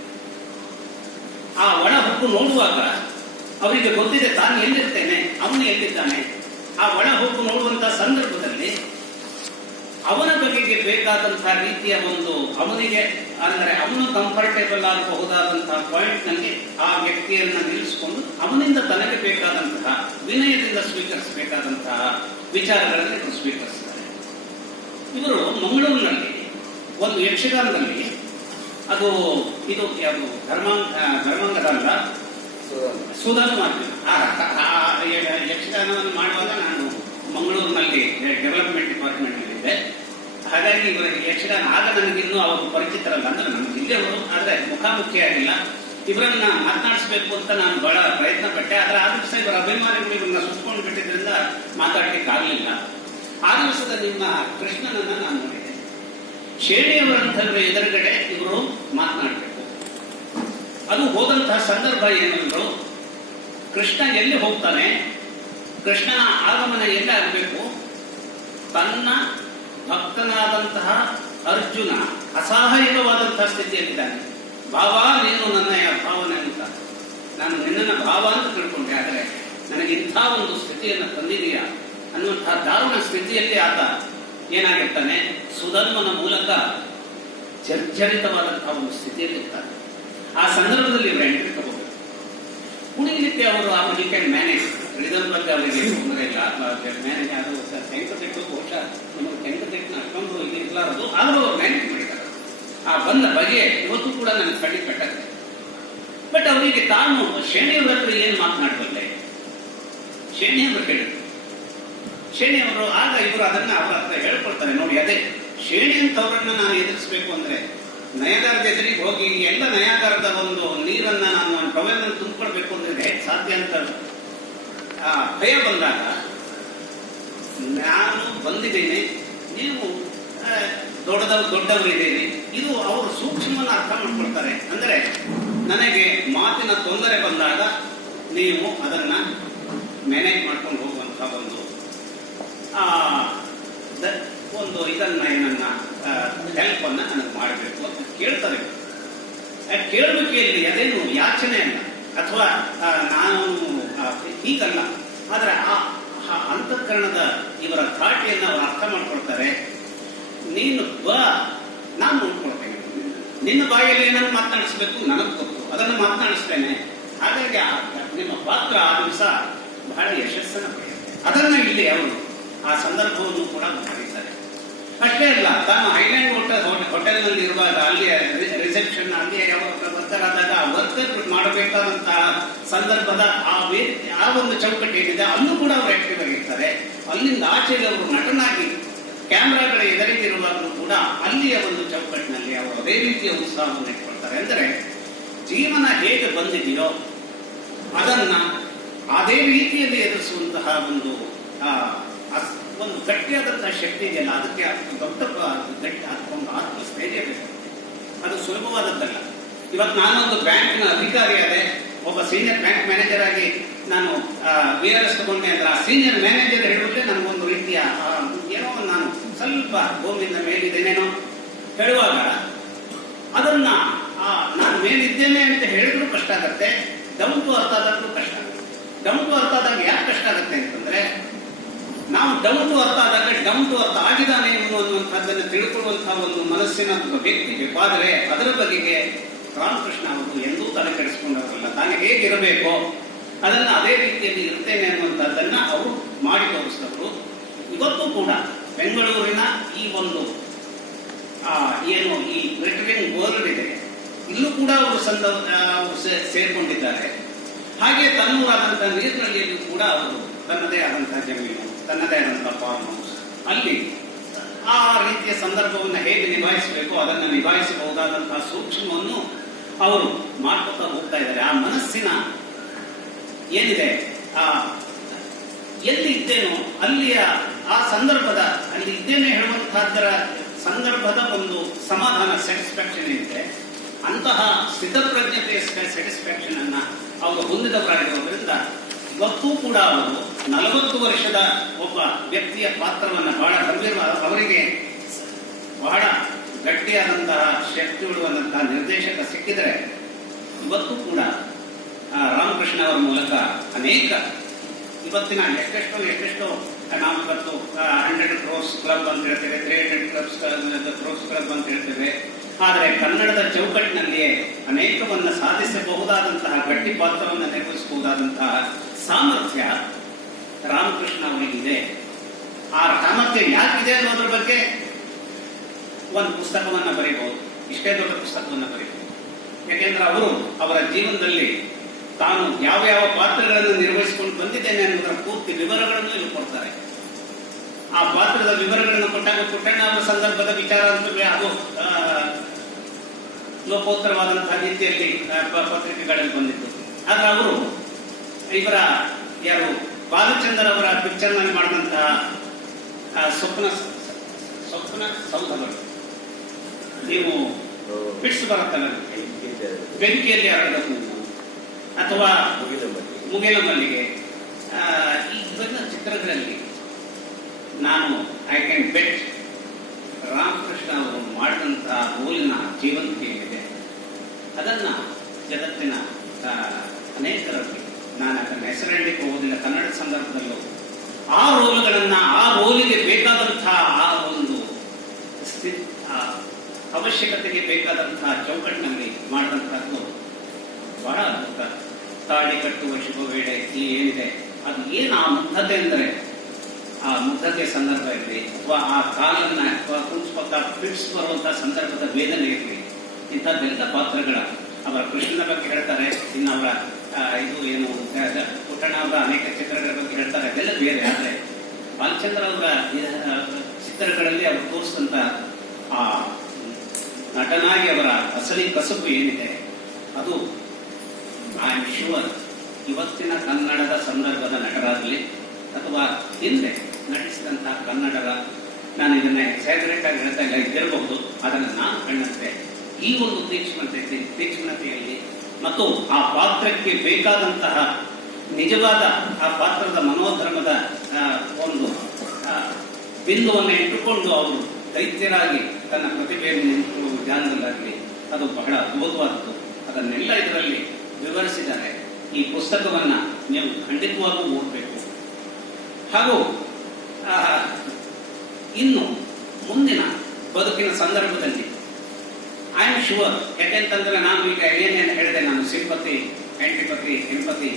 ಆ ಒಳ ಹೊಕ್ಕು ನೋಡುವಾಗ ಅವರಿಗೆ ಗೊತ್ತಿದೆ ತಾನು ಎಲ್ಲಿರ್ತೇನೆ, ಅವನು ಎಲ್ಲಿದ್ದಾನೆ. ಆ ಒಳ ಹೋಗು ನೋಡುವಂತಹ ಸಂದರ್ಭದಲ್ಲಿ ಅವನ ಬಗೆಗೆ ಬೇಕಾದಂತಹ ರೀತಿಯ ಒಂದು ಅವನಿಗೆ ಅಂದರೆ ಅವನು ಕಂಫರ್ಟೇಬಲ್ ಆಗಬಹುದಾದಂತಹ ಪಾಯಿಂಟ್ ನಲ್ಲಿ ಆ ವ್ಯಕ್ತಿಯನ್ನ ನಿಲ್ಲಿಸಿಕೊಂಡು ಅವನಿಂದ ತನಗೆ ಬೇಕಾದಂತಹ ವಿನಯದಿಂದ ಸ್ವೀಕರಿಸಬೇಕಾದಂತಹ ವಿಚಾರಗಳನ್ನು ಇವರು ಸ್ವೀಕರಿಸ್ತಾರೆ. ಇವರು ಮಂಗಳೂರಿನಲ್ಲಿ ಒಂದು ಯಕ್ಷಗಾನದಲ್ಲಿ ಇದು ಯಾವುದು ಧರ್ಮಾಂಗದಲ್ಲ ಸುಧಾನು ಮಾಡ್ತೀವಿ. ಯಕ್ಷಗಾನವನ್ನು ಮಾಡುವಾಗ ನಾನು ಮಂಗಳೂರಿನಲ್ಲಿ ಡೆವಲಪ್ಮೆಂಟ್ ಡಿಪಾರ್ಟ್ಮೆಂಟ್ ಇದ್ದೆ. ಹಾಗಾಗಿ ಇವರಿಗೆ ಯಕ್ಷಗಾನ ಆಗ ನನಗಿನ್ನೂ ಅವರು ಪರಿಚಿತರಲ್ಲ, ಅಂದ್ರೆ ನಮ್ಮ ಜಿಲ್ಲೆಯವರು, ಆದ್ರೆ ಮುಖಾಮುಖಿಯಾಗಿಲ್ಲ. ಇವರನ್ನ ಮಾತನಾಡಿಸ್ಬೇಕು ಅಂತ ನಾನು ಬಹಳ ಪ್ರಯತ್ನ ಪಟ್ಟೆ. ಆದ್ರೆ ಆ ದಿವಸ ಇವರ ಅಭಿಮಾನಿಗಳು ಇವರನ್ನ ಸುತ್ಕೊಂಡು ಬಿಟ್ಟಿದ್ರಿಂದ ಮಾತಾಡ್ಲಿಕ್ಕೆ ಆಗಲಿಲ್ಲ. ಆ ದಿವಸದ ನಿಮ್ಮ ಕೃಷ್ಣನನ್ನ ನಾನು ನೋಡಿದೆ. ಶೇಣಿಯವರಂಥವ್ರ ಎದುರುಗಡೆ ಇವರು ಮಾತನಾಡಬೇಕು. ಅದು ಹೋದಂತಹ ಸಂದರ್ಭ ಏನೆಂದ್ರು, ಕೃಷ್ಣ ಎಲ್ಲಿ ಹೋಗ್ತಾನೆ, ಕೃಷ್ಣನ ಆಗಮನ ಎಲ್ಲಿ ಆಗಬೇಕು, ತನ್ನ ಭಕ್ತನಾದಂತಹ ಅರ್ಜುನ ಅಸಹಾಯಕವಾದಂತಹ ಸ್ಥಿತಿಯಲ್ಲಿದ್ದಾನೆ. ಭಾವ ನೀನು ನನ್ನ ಭಾವನೆ ಅಂತ, ನಾನು ನಿನ್ನನ್ನ ಭಾವ ಅಂತ ತಿಳ್ಕೊಂಡೆ, ಆದರೆ ನನಗೆ ಇಂಥ ಒಂದು ಸ್ಥಿತಿಯನ್ನು ತಂದಿದೆಯಾ ಅನ್ನುವಂತಹ ದಾರುಣ ಸ್ಥಿತಿಯಲ್ಲಿ ಆತ ಏನಾಗಿರ್ತಾನೆ, ಸುಧನ್ವನ ಮೂಲಕ ಜರ್ಜರಿತವಾದಂತಹ ಒಂದು ಸ್ಥಿತಿಯಲ್ಲಿರ್ತಾನೆ. ಆ ಸಂದರ್ಭದಲ್ಲಿ ಇವರು ಎಂಟ್ರಿ ತಗೋಬೇಕು. ಕುಣಿಲಿಕ್ಕೆ ಅವರು ಕ್ಯಾನ್ ಮ್ಯಾನೇಜ್, ರಿದಮ್ ಬಗ್ಗೆ ಅವರಿಗೆ ತೊಂದರೆ ಇಲ್ಲ. ಮ್ಯಾನೇಜ್ ಆದರೂ ತೆಂಕತೆಟ್ಟು ಬಹುಶಃ ನಮಗೆ ತೆಂಕತೆಟ್ಟಿನ ಅಷ್ಟೊಂದು ಇದು ಇರಲಾರದು, ಆದರೂ ಅವರು ಮ್ಯಾನೇಜ್ ಮಾಡಿದ್ದಾರೆ. ಆ ಬಂದ ಬಗೆ ಇವತ್ತು ಕೂಡ ನನಗೆ ಕಟ್ಟಿ ಕಟ್ಟತ್ತೆ. ಬಟ್ ಅವರಿಗೆ ತಾನು ಶೇಣಿಯವರ ಹತ್ರ ಏನು ಮಾತನಾಡಬಲ್ಲೆ, ಶೇಣಿಯವರು ಹೇಳಿದ್ರು. ಶೇಣಿಯವರು ಆಗ ಇವರು ಅದನ್ನ ಅವರ ಹತ್ರ ಹೇಳ್ಕೊಳ್ತಾರೆ, ನೋಡಿ ಅದೇ ಶೇಣಿ ಅಂತವ್ರನ್ನ ನಾನು ಎದುರಿಸಬೇಕು ಅಂದ್ರೆ ನಯಾಗಾರದ ಎದುರಿಗೆ ಹೋಗಿ ಎಲ್ಲ ನಯಾಗಾರದ ಒಂದು ನೀರನ್ನ ನಾನು ಟವೆಲ್ನಲ್ಲಿ ತುಂಬಿಕೊಳ್ಬೇಕು ಅಂದ್ರೆ ಹೇಗೆ ಸಾಧ್ಯ ಅಂತ ಭಯ ಬಂದಾಗ, ನಾನು ಬಂದಿದ್ದೇನೆ, ನೀವು ದೊಡ್ಡವರಿದ್ದೇನೆ, ಇದು ಅವರು ಸೂಕ್ಷ್ಮವನ್ನು ಅರ್ಥ ಮಾಡ್ಕೊಳ್ತಾರೆ. ಅಂದ್ರೆ ನನಗೆ ಮಾತಿನ ತೊಂದರೆ ಬಂದಾಗ ನೀವು ಅದನ್ನ ಮ್ಯಾನೇಜ್ ಮಾಡ್ಕೊಂಡು ಹೋಗುವಂತಹ ಒಂದು ಇದನ್ನ ಏನನ್ನ ಹೆಲ್ಪ್ ಅನ್ನ ನನಗೆ ಮಾಡಬೇಕು ಅಂತ ಕೇಳ್ತಾರೆ. ಕೇಳಬೇಕಲ್ಲಿ ಅದೇನು ಯಾಚನೆ ಅಲ್ಲ, ಅಥವಾ ನಾನು ಹೀಗಲ್ಲ, ಆದ್ರೆ ಆ ಅಂತಃಕರಣದ ಇವರ ಧಾಟಿಯನ್ನು ಅವರು ಅರ್ಥ ಮಾಡ್ಕೊಳ್ತಾರೆ. ನೀನು ನಾನು ನೋಡ್ಕೊಳ್ತೇನೆ, ನಿನ್ನ ಬಾಯಲ್ಲಿ ಏನನ್ನು ಮಾತನಾಡಿಸ್ಬೇಕು ನನಗೆ ಗೊತ್ತು, ಅದನ್ನು ಮಾತನಾಡಿಸ್ತೇನೆ. ಹಾಗಾಗಿ ನಿಮ್ಮ ಪಾತ್ರ ಆ ದಿವಸ ಬಹಳ ಯಶಸ್ಸನ್ನು ಪಡೆಯುತ್ತೆ. ಅದನ್ನ ಇಲ್ಲಿ ಅವರು ಆ ಸಂದರ್ಭವನ್ನು ಕೂಡ ಮಾಡಿದ್ದಾರೆ. ಅಷ್ಟೇ ಅಲ್ಲ, ತಾನು ಹೈಲ್ಯಾಂಡ್ ಹೋಟೆಲ್ನಲ್ಲಿ ಇರುವಾಗ ಅಲ್ಲಿಯ ರಿಸೆಪ್ಷನ್ ಅಲ್ಲಿ ವರ್ಕರ್ ಆದಾಗ ವರ್ಕರ್ ಮಾಡಬೇಕಾದಂತಹ ಸಂದರ್ಭದ ಆ ಒಂದು ಚೌಕಟ್ಟು ಏನಿದೆ ಅಲ್ಲೂ ಕೂಡ ಅವರು ಆಕ್ಟಿವ್ ಆಗಿರ್ತಾರೆ. ಅಲ್ಲಿಂದ ಆಚೆಗೆ ಅವರು ನಟನಾಗಿ ಕ್ಯಾಮ್ರಾಗಳ ಎದುರಿಗಿರುವಾಗಲೂ ಕೂಡ ಅಲ್ಲಿಯ ಒಂದು ಚೌಕಟ್ಟಿನಲ್ಲಿ ಅವರು ಅದೇ ರೀತಿಯ ಉತ್ಸಾಹವನ್ನು ಇಟ್ಕೊಳ್ತಾರೆ. ಅಂದರೆ ಜೀವನ ಹೇಗೆ ಬಂದಿದೆಯೋ ಅದನ್ನ ಅದೇ ರೀತಿಯಲ್ಲಿ ಎದುರಿಸುವಂತಹ ಒಂದು ಗಟ್ಟಿಯಾದಂತಹ ಶಕ್ತಿ ಇದೆಯಲ್ಲ, ಅದಕ್ಕೆ ದೊಡ್ಡ ಗಟ್ಟಿ ಹಾಕೊಂಡು ಆತ್ಮಸ್ಥೈರ್ಯ ಬೇಕು. ಅದು ಸುಲಭವಾದದ್ದಲ್ಲ. ಇವತ್ತು ನಾನೊಂದು ಬ್ಯಾಂಕ್ನ ಅಧಿಕಾರಿ ಆದೆ, ಒಬ್ಬ ಸೀನಿಯರ್ ಬ್ಯಾಂಕ್ ಮ್ಯಾನೇಜರ್ ಆಗಿ ನಾನು BRS ತಗೊಂಡೆ ಅಂದ್ರೆ ಆ ಸೀನಿಯರ್ ಮ್ಯಾನೇಜರ್ ಹೇಳಿದ್ರೆ ನನಗೊಂದು ರೀತಿಯ ಏನೋ ನಾನು ಸ್ವಲ್ಪ ಭೂಮಿಯಿಂದ ಮೇಲಿದ್ದೇನೇನೋ ಹೇಳುವಾಗ ಅದನ್ನ ನಾನು ಮೇಲಿದ್ದೇನೆ ಅಂತ ಹೇಳಿದ್ರು ಕಷ್ಟ ಆಗತ್ತೆ, ಡೌನ್ ಟು ಅರ್ಥ ಆದಾಗ್ಲೂ ಕಷ್ಟ ಆಗುತ್ತೆ. ಡೌನ್ ಟು ಅರ್ಥ ಆದಾಗ ಯಾಕೆ ಕಷ್ಟ ಆಗುತ್ತೆ ಅಂತಂದ್ರೆ, ನಾವು ಡೌನ್ ಟು ಅರ್ಥ ಆದಾಗ ಡೌನ್ ಟು ಅರ್ಥ ಆಗಿದ್ದಾನೆ ಅನ್ನುವಂಥದ್ದನ್ನು ತಿಳ್ಕೊಳ್ಳುವಂತಹ ಒಂದು ಮನಸ್ಸಿನ ವ್ಯಕ್ತಿ ಬೇಕಾದರೆ ಅದರ ಬಗೆಗೆ ರಾಮಕೃಷ್ಣ ಅವರು ಎಂದೂ ತಲೆ ಕೆಡಿಸಿಕೊಂಡವರಲ್ಲ. ತಾನು ಹೇಗಿರಬೇಕೋ ಅದನ್ನು ಅದೇ ರೀತಿಯಲ್ಲಿ ಇರ್ತೇನೆ ಅನ್ನುವಂಥದ್ದನ್ನ ಅವರು ಮಾಡಿ ತೋರಿಸಿದವರು. ಇವತ್ತು ಕೂಡ ಬೆಂಗಳೂರಿನ ಈ ಒಂದು ಏನು ಈ ರಿಟರ್ನಿಂಗ್ ಬೋರ್ಡ್ ಇದೆ, ಇಲ್ಲೂ ಕೂಡ ಅವರು ಸೇರ್ಕೊಂಡಿದ್ದಾರೆ. ಹಾಗೆ ತನ್ನೂರಾದಂತಹ ನೀರಿನಲ್ಲಿಯೂ ಕೂಡ ಅವರು ತನ್ನದೇ ಆದಂತಹ ಜಮೀನು, ತನ್ನದೇ ಆದಂತಹ ಫಾರ್ಮ್ ಹೌಸ್, ಅಲ್ಲಿ ಆ ರೀತಿಯ ಸಂದರ್ಭವನ್ನು ಹೇಗೆ ನಿಭಾಯಿಸಬೇಕು ಅದನ್ನು ನಿಭಾಯಿಸಬಹುದಾದಂತಹ ಸೂಕ್ಷ್ಮವನ್ನು ಅವರು ಮಾಡ್ಕೊತಾ ಹೋಗ್ತಾ ಇದ್ದಾರೆ. ಆ ಮನಸ್ಸಿನ ಏನಿದೆ, ಎಲ್ಲಿ ಇದ್ದೇನೋ ಅಲ್ಲಿಯ ಆ ಸಂದರ್ಭದ ಅಲ್ಲಿ ಇದ್ದೇನೆ ಹೇಳುವಂತಹದ್ದರ ಸಂದರ್ಭದ ಒಂದು ಸಮಾಧಾನ, ಸ್ಯಾಟಿಸ್ಫ್ಯಾಕ್ಷನ್ ಏನಿದೆ, ಅಂತಹ ಸ್ಥಿತಪ್ರಜ್ಞತೆಯ ಸ್ಯಾಟಿಸ್ಫ್ಯಾಕ್ಷನ್ ಅನ್ನ ಅವರು ಹೊಂದಿದವರಾಗಿರೋದ್ರಿಂದ ಇವತ್ತೂ ಕೂಡ ಅವರು 40 ವರ್ಷದ ಒಬ್ಬ ವ್ಯಕ್ತಿಯ ಪಾತ್ರವನ್ನು ಬಹಳ ಅವರಿಗೆ ಬಹಳ ಗಟ್ಟಿಯಾದಂತಹ ಶಕ್ತಿ ಉಳುವಂತಹ ನಿರ್ದೇಶಕ ಸಿಕ್ಕಿದರೆ ಇವತ್ತು ಕೂಡ ರಾಮಕೃಷ್ಣ ಅವರ ಮೂಲಕ ಅನೇಕ ಇವತ್ತಿನ ಎಷ್ಟೆಷ್ಟೋ ನಾವು ಇವತ್ತು 100 ಕ್ರೋರ್ಸ್ ಕ್ಲಬ್ ಅಂತ ಹೇಳ್ತೇವೆ, 300 ಕ್ರೋರ್ಸ್ ಕ್ಲಬ್ ಅಂತ ಹೇಳ್ತೇವೆ. ಆದರೆ ಕನ್ನಡದ ಚೌಕಟ್ಟಿನಲ್ಲಿಯೇ ಅನೇಕವನ್ನು ಸಾಧಿಸಬಹುದಾದಂತಹ ಗಟ್ಟಿ ಪಾತ್ರವನ್ನು ನಿರ್ವಹಿಸಬಹುದಾದಂತಹ ಸಾಮರ್ಥ್ಯ ರಾಮಕೃಷ್ಣ ಅವರಿಗಿದೆ. ಆ ಸಾಮರ್ಥ್ಯ ಯಾಕಿದೆ ಅನ್ನೋದ್ರ ಬಗ್ಗೆ ಒಂದು ಪುಸ್ತಕವನ್ನು ಬರೀಬಹುದು, ಇಷ್ಟೇ ದೊಡ್ಡ ಪುಸ್ತಕವನ್ನು ಬರೀಬಹುದು. ಯಾಕೆಂದ್ರೆ ಅವರು ಅವರ ಜೀವನದಲ್ಲಿ ತಾನು ಯಾವ ಯಾವ ಪಾತ್ರಗಳನ್ನು ನಿರ್ವಹಿಸಿಕೊಂಡು ಬಂದಿದ್ದೇನೆ ಅನ್ನೋದರ ಪೂರ್ತಿ ವಿವರಗಳನ್ನು ಇಲ್ಲಿ ಕೊಡ್ತಾರೆ. ಆ ಪಾತ್ರದ ವಿವರಗಳನ್ನು ಕೊಟ್ಟಾಗ ಪುಟ್ಟಣ್ಣ ಅವರ ಸಂದರ್ಭದ ವಿಚಾರ ಅಂತ ಅದು ಲೋಕೋತ್ತರವಾದಂತಹ ರೀತಿಯಲ್ಲಿ ಪತ್ರಿಕೆಗಳಲ್ಲಿ ಬಂದಿತ್ತು. ಆದ್ರೆ ಅವರು ಇವರ ಯಾರು ಬಾಲಚಂದರ್ ಅವರ ಪಿಕ್ಚರ್ ನಲ್ಲಿ ಮಾಡಿದಂತಹ ಸ್ವಪ್ನ ಸೌಧಗಳು, ನೀವು ಬಿಡ್ಸ್ ಬರುತ್ತಲ್ಲ ಬೆಂಕಿಯಲ್ಲಿ ಆಡೋದು ಅಥವಾ ಮುಗಿಲ ಮಲ್ಲಿಗೆ, ಇವೆಲ್ಲ ಚಿತ್ರಗಳಲ್ಲಿ ನಾನು ಐ ಕ್ಯಾನ್ ಬೆಟ್ ರಾಮಕೃಷ್ಣ ಅವರು ಮಾಡಿದಂತಹ ರೋಲಿನ ಜೀವಂತಿಕೆ ಏನಿದೆ ಅದನ್ನ ಜಗತ್ತಿನ ಅನೇಕರಲ್ಲಿ, ನಾನು ಅದನ್ನು ಹೆಸರಿಡಲಿಕ್ಕೆ ಹೋಗೋದಿಲ್ಲ, ಕನ್ನಡ ಸಂದರ್ಭದಲ್ಲೂ ಆ ರೋಲ್ಗಳನ್ನ ಆ ರೋಲಿಗೆ ಬೇಕಾದಂತಹ ಆ ಒಂದು ಅವಶ್ಯಕತೆಗೆ ಬೇಕಾದಂತಹ ಚೌಕಟ್ಟಿನಲ್ಲಿ ಮಾಡಿದಂತಹದ್ದು ಬಹಳ ಅದ್ಭುತ. ತಾಳಿ ಕಟ್ಟುವ ಶುಭವೇಳೆ ಈ ಏನಿದೆ ಅದು ಏನು ಆ ಮುಗ್ಧತೆ ಅಂದರೆ, ಆ ಮುಗ್ಧತೆ ಸಂದರ್ಭ ಇರಲಿ ಅಥವಾ ಆ ಕಾಲನ್ನ ಅಥವಾ ಕುಂಚಪಕ್ಕ ಫಿಟ್ಸ್ ಬರುವಂತಹ ಸಂದರ್ಭದ ವೇದನೆ ಇರಲಿ, ಇಂಥದ್ದೆಲ್ಲ ಪಾತ್ರಗಳ ಅವರ ಕೃಷ್ಣನ ಬಗ್ಗೆ ಹೇಳ್ತಾರೆ. ಇನ್ನು ಅವರ ಇದು ಏನು ಪುಟ್ಟಣ್ಣ ಅವರ ಅನೇಕ ಚಿತ್ರಗಳ ಬಗ್ಗೆ ಹೇಳ್ತಾರೆ, ಅದೆಲ್ಲ ಬೇರೆ. ಆದರೆ ಬಾಲಚಂದ್ರ ಅವರ ಚಿತ್ರಗಳಲ್ಲಿ ಅವರು ತೋರಿಸಿದಂತ ಆ ನಟನಾಗಿ ಅವರ ಅಸಲಿ ಕಸುಬು ಏನಿದೆ ಅದು ಐ ಆಮ್ ಶ್ಯೂರ್ ಇವತ್ತಿನ ಕನ್ನಡದ ಸಂದರ್ಭದ ನಟರಾಗಲಿ ಅಥವಾ ಹಿಂದೆ ನಟಿಸಿದಂತಹ ಕನ್ನಡರ, ನಾನು ಇದನ್ನ ಎಕ್ಸಾಗ್ರೇಟ್ ಆಗಿ ಹೇಳ್ತಾ ಇಲ್ಲ, ಇದ್ದಿರಬಹುದು, ಅದನ್ನು ನಾನು ಕಂಡಂತೆ ಈ ಒಂದು ತೀಕ್ಷ್ಣತೆಯಲ್ಲಿ ಮತ್ತು ಆ ಪಾತ್ರಕ್ಕೆ ಬೇಕಾದಂತಹ ನಿಜವಾದ ಆ ಪಾತ್ರದ ಮನೋಧರ್ಮದ ಒಂದು ಬಿಂದುವನ್ನು ಇಟ್ಟುಕೊಂಡು ಅವರು ದೈತ್ಯರಾಗಿ ತನ್ನ ಪ್ರತಿಭೆಯನ್ನು ನಿಂತುಕೊಳ್ಳುವ ವಿಧಾನದಲ್ಲಾಗಲಿ ಅದು ಬಹಳ ಅದ್ಭುತವಾದದ್ದು. ಅದನ್ನೆಲ್ಲ ಇದರಲ್ಲಿ ವಿವರಿಸಿದ್ದಾರೆ. ಈ ಪುಸ್ತಕವನ್ನ ನೀವು ಖಂಡಿತವಾಗೂ ಓದಬೇಕು. ಹಾಗೂ ಇನ್ನು ಮುಂದಿನ ಬದುಕಿನ ಸಂದರ್ಭದಲ್ಲಿ ಐ ಆಮ್ ಶೂರ್, ಯಾಕೆಂತಂದ್ರೆ ನಾನು ಈಗ ಏನೇನು ಹೇಳಿದೆ, ನಾನು ಸಿಂಪತಿ, ಆಂಟಿಪತಿ, ಎಂಪತಿ,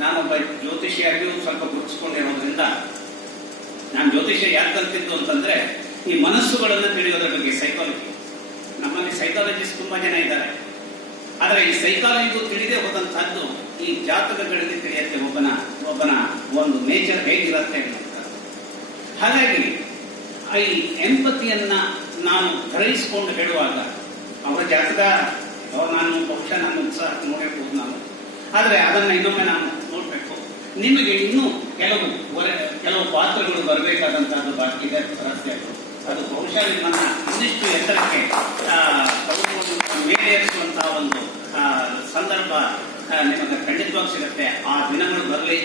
ನಾನೊಬ್ಬ ಜ್ಯೋತಿಷಿಯಾಗಿಯೂ ಸ್ವಲ್ಪ ಗುರುತಿಸಿಕೊಂಡಿರೋದ್ರಿಂದ, ನಾನು ಜ್ಯೋತಿಷ್ಯ ಯಾಕೆ ಕಲ್ತಿದ್ದು ಅಂತಂದ್ರೆ ಈ ಮನಸ್ಸುಗಳನ್ನು ತಿಳಿಯೋದ್ರ ಬಗ್ಗೆ, ಸೈಕಾಲಜಿ. ನಮ್ಮಲ್ಲಿ ಸೈಕಾಲಜಿಸ್ಟ್ ತುಂಬಾ ಜನ ಇದ್ದಾರೆ, ಆದರೆ ಈ ಸೈಕಾಲಜಿಗೂ ತಿಳಿದೇ ಹೋದಂತಹದ್ದು ಈ ಜಾತಕಗಳಲ್ಲಿ ತಿಳಿಯತ್ತೆ ಒಬ್ಬನ ಒಂದು ನೇಚರ್ ಹೇಗಿರುತ್ತೆ ಅಂತ. ಹಾಗಾಗಿ ಈ ಎಂಪತಿಯನ್ನ ನಾನು ಗ್ರಹಿಸಿಕೊಂಡು ಹೇಳುವಾಗ ಅವರ ಜಾತಕ ನಾನು ಬಹುಶಃ ನಾನು ಉತ್ಸಾಹ ನೋಡಿರ್ಬೋದು ನಾನು, ಆದರೆ ಅದನ್ನ ಇನ್ನೊಮ್ಮೆ ನಾನು ನೋಡ್ಬೇಕು. ನಿಮಗೆ ಇನ್ನೂ ಕೆಲವು ಪಾತ್ರಗಳು ಬರಬೇಕಾದಂತಹದ್ದು ಬಾಕಿ ಇದೆ ರಸ್ತೆಗಳು. ಅದು ಬಹುಶಃ ನಿಮ್ಮನ್ನ ಇನ್ನಿಷ್ಟು ಎತ್ತರಕ್ಕೆ ಮೇಲೇರಿಸುವಂತಹ ಒಂದು ಸಂದರ್ಭ ನಿಮಗೆ ಖಂಡಿತವಾಗಿ ಸಿಗುತ್ತೆ. ಆ ದಿನಗಳು ಬರಲಿ,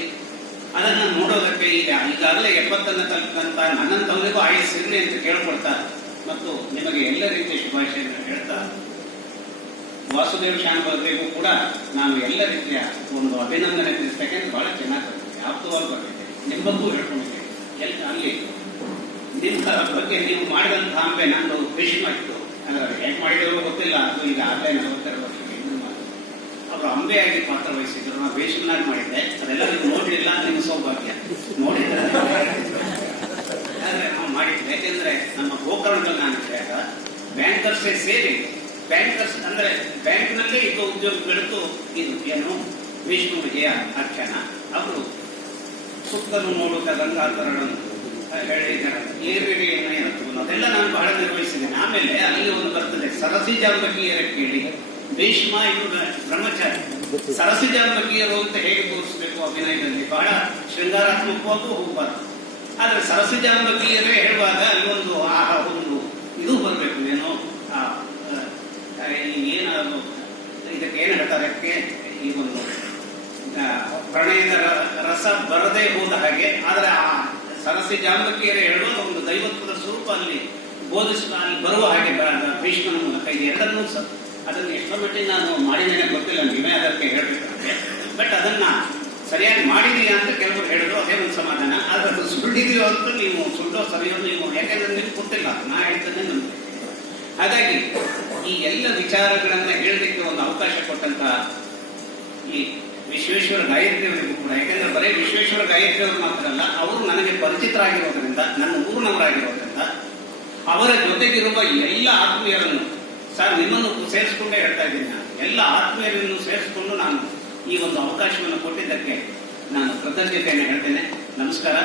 ಅದನ್ನು ನೋಡೋದಕ್ಕೆ ಈಗಾಗಲೇ 70 ತಲುಪಿದಂತ ನನ್ನಂತವರಿಗೂ ಆಯಸ್ಸಿರಲಿ ಅಂತ ಕೇಳ್ಕೊಳ್ತಾರೆ ಮತ್ತು ನಿಮಗೆ ಎಲ್ಲ ರೀತಿಯ ಶುಭಾಶಯಗಳನ್ನು ಹೇಳ್ತಾ, ವಾಸುದೇವ್ ಶಾಂಬರ್ಗೂ ಕೂಡ ನಾನು ಎಲ್ಲ ರೀತಿಯ ಒಂದು ಅಭಿನಂದನೆ ತಿಳಿಸ್ತೇನೆ. ಬಹಳ ಚೆನ್ನಾಗಿ ಬರ್ತಿದೆ, ಆಪ್ತವಾಗಿ ಬರ್ತಿದೆ. ನಿಮ್ಮ ಬಗ್ಗೂ ಹೇಳ್ಕೊಂಡಿದ್ದೇನೆ. ಅಲ್ಲಿ ನಿಮ್ಮ ಬಗ್ಗೆ ನೀವು ಮಾಡಿದಂತಹ ಅಂಬೆ ನಂದು ಭೀಷ್ಮ ಇತ್ತು, ಹೇಗೆ ಮಾಡಿದ್ರು ಗೊತ್ತಿಲ್ಲ, ಅದು ಈಗ ಆಗಲೇ 42 ವರ್ಷಕ್ಕೆ ಅವರು ಅಂಬೆಯಾಗಿ ಪಾತ್ರ ವಹಿಸಿದ್ರು. ನಾವು ಭೀಷ್ಮನಾಗಿ ಮಾಡಿದ್ದೆ, ಅದೆಲ್ಲ ನೀವು ನೋಡಲಿಲ್ಲ, ನಿಮ್ಮ ಸೌಭಾಗ್ಯ. ನೋಡಿದ್ರೆ ಆದ್ರೆ ನಾವು ಮಾಡಿದ್ದೆ. ಯಾಕೆಂದ್ರೆ ನಮ್ಮ ಗೋಕರ್ಣದಲ್ಲಿ ನಾನು ಇದ್ದಾಗ ಬ್ಯಾಂಕರ್ಸೇ ಸೇರಿ, ಬ್ಯಾಂಕರ್ಸ್ ಅಂದ್ರೆ ಬ್ಯಾಂಕ್ ನಲ್ಲೇ ಈಗ ಉದ್ಯೋಗ ಬೆಳೆದು ಇದು ಏನು ಭೀಷ್ಮ ವಿಜಯ ಆಖ್ಯಾನ, ಅವರು ಸುತ್ತಲೂ ನೋಡುತ್ತ ಗಂಗಾಧರನ್ನು ಹೇಳಿದ್ದಾರೆ, ಅದೆಲ್ಲ ನಾನು ಬಹಳ ನಿರ್ವಹಿಸಿದ್ದೇನೆ. ಆಮೇಲೆ ಅಲ್ಲಿ ಒಂದು ಬರ್ತದೆ, ಸರಸಿ ಜಾಂಬಕಿಯರ ಕೇಳಿ ಭೀಷ್ಮ, ಇದು ಬ್ರಹ್ಮಚಾರಿ. ಸರಸಿ ಜಾಂಬಕಿಯರು ಅಂತ ಹೇಗೆ ತೋರಿಸಬೇಕು ಅಭಿನಯದಲ್ಲಿ, ಬಹಳ ಶೃಂಗಾರಾತ್ಮಕವಾಗೂ ಹೋಗಬಾರ್ದು. ಆದ್ರೆ ಸರಸಿ ಜಾಂಬಕಿಯರೇ ಹೇಳುವಾಗ ಅಲ್ಲಿ ಒಂದು ಇದು ಬರಬೇಕು, ಏನೋ ಏನಾದ್ರು ಇದಕ್ಕೆ ಏನು ಹೇಳ್ತಾರೆ, ಈ ಒಂದು ಪ್ರಣಯದ ರಸ ಬರದೇ ಹೋದ ಹಾಗೆ. ಆದ್ರೆ ಆ ಸರಸಿ ಜಾಂಬಕಿಯರೇ ಹೇಳುವ ಒಂದು ದೈವತ್ವದ ಸ್ವರೂಪ ಅಲ್ಲಿ ಅಲ್ಲಿ ಬರುವ ಹಾಗೆ ಭೀಷ್ಮನ ಮೂಲಕ ಇದು ಎರಡನ್ನೂ ಅದನ್ನು ಎಷ್ಟೋ ಮಟ್ಟಿಗೆ ನಾನು ಮಾಡಿದ್ದೇನೆ ಗೊತ್ತಿಲ್ಲ, ನೀವೇ ಅದಕ್ಕೆ ಹೇಳ್ಬೇಕಂದ್ರೆ ಬಟ್ ಅದನ್ನ ಸರಿಯಾಗಿ ಮಾಡಿದೀಯಾ ಅಂತ ಕೆಲವರು ಹೇಳಿದ್ರು, ಅದೇ ಒಂದು ಸಮಾಧಾನ. ಆದ್ರೆ ಅದು ಸುಳ್ಳಿದೆಯೋ ಅಂತ ನೀವು ಸುಳ್ಳೋ ಸರಿಯೋ ನೀವು, ಯಾಕೆಂದ್ರೆ ನಿಮ್ಗೆ ಗೊತ್ತಿಲ್ಲ, ನಾ ಹೇಳ್ತೇನೆ ನಮ್ಗೆ. ಹಾಗಾಗಿ ಈ ಎಲ್ಲ ವಿಚಾರಗಳನ್ನ ಹೇಳಲಿಕ್ಕೆ ಒಂದು ಅವಕಾಶ ಕೊಟ್ಟಂತಹ ಈ ವಿಶ್ವೇಶ್ವರ ಗಾಯತ್ರಿ ಅವರಿಗೂ ಕೂಡ, ಯಾಕೆಂದ್ರೆ ಬರೀ ವಿಶ್ವೇಶ್ವರ ಗಾಯತ್ರಿ ಅವರು ಮಾತ್ರ ಅಲ್ಲ, ಅವರು ನನಗೆ ಪರಿಚಿತರಾಗಿರೋದ್ರಿಂದ, ನನ್ನ ಊರಿನವರಾಗಿರೋದ್ರಿಂದ, ಅವರ ಜೊತೆಗಿರುವ ಎಲ್ಲ ಆತ್ಮೀಯರನ್ನು, ಸರ್ ನಿಮ್ಮನ್ನು ಸೇರಿಸ್ಕೊಂಡೇ ಹೇಳ್ತಾ ಇದ್ದೀನಿ ನಾನು, ಎಲ್ಲ ಆತ್ಮೀಯರನ್ನು ಸೇರಿಸಿಕೊಂಡು ನಾನು ಈ ಒಂದು ಅವಕಾಶವನ್ನು ಕೊಟ್ಟಿದ್ದಕ್ಕೆ ನಾನು ಕೃತಜ್ಞತೆಯನ್ನು ಹೇಳ್ತೇನೆ. ನಮಸ್ಕಾರ.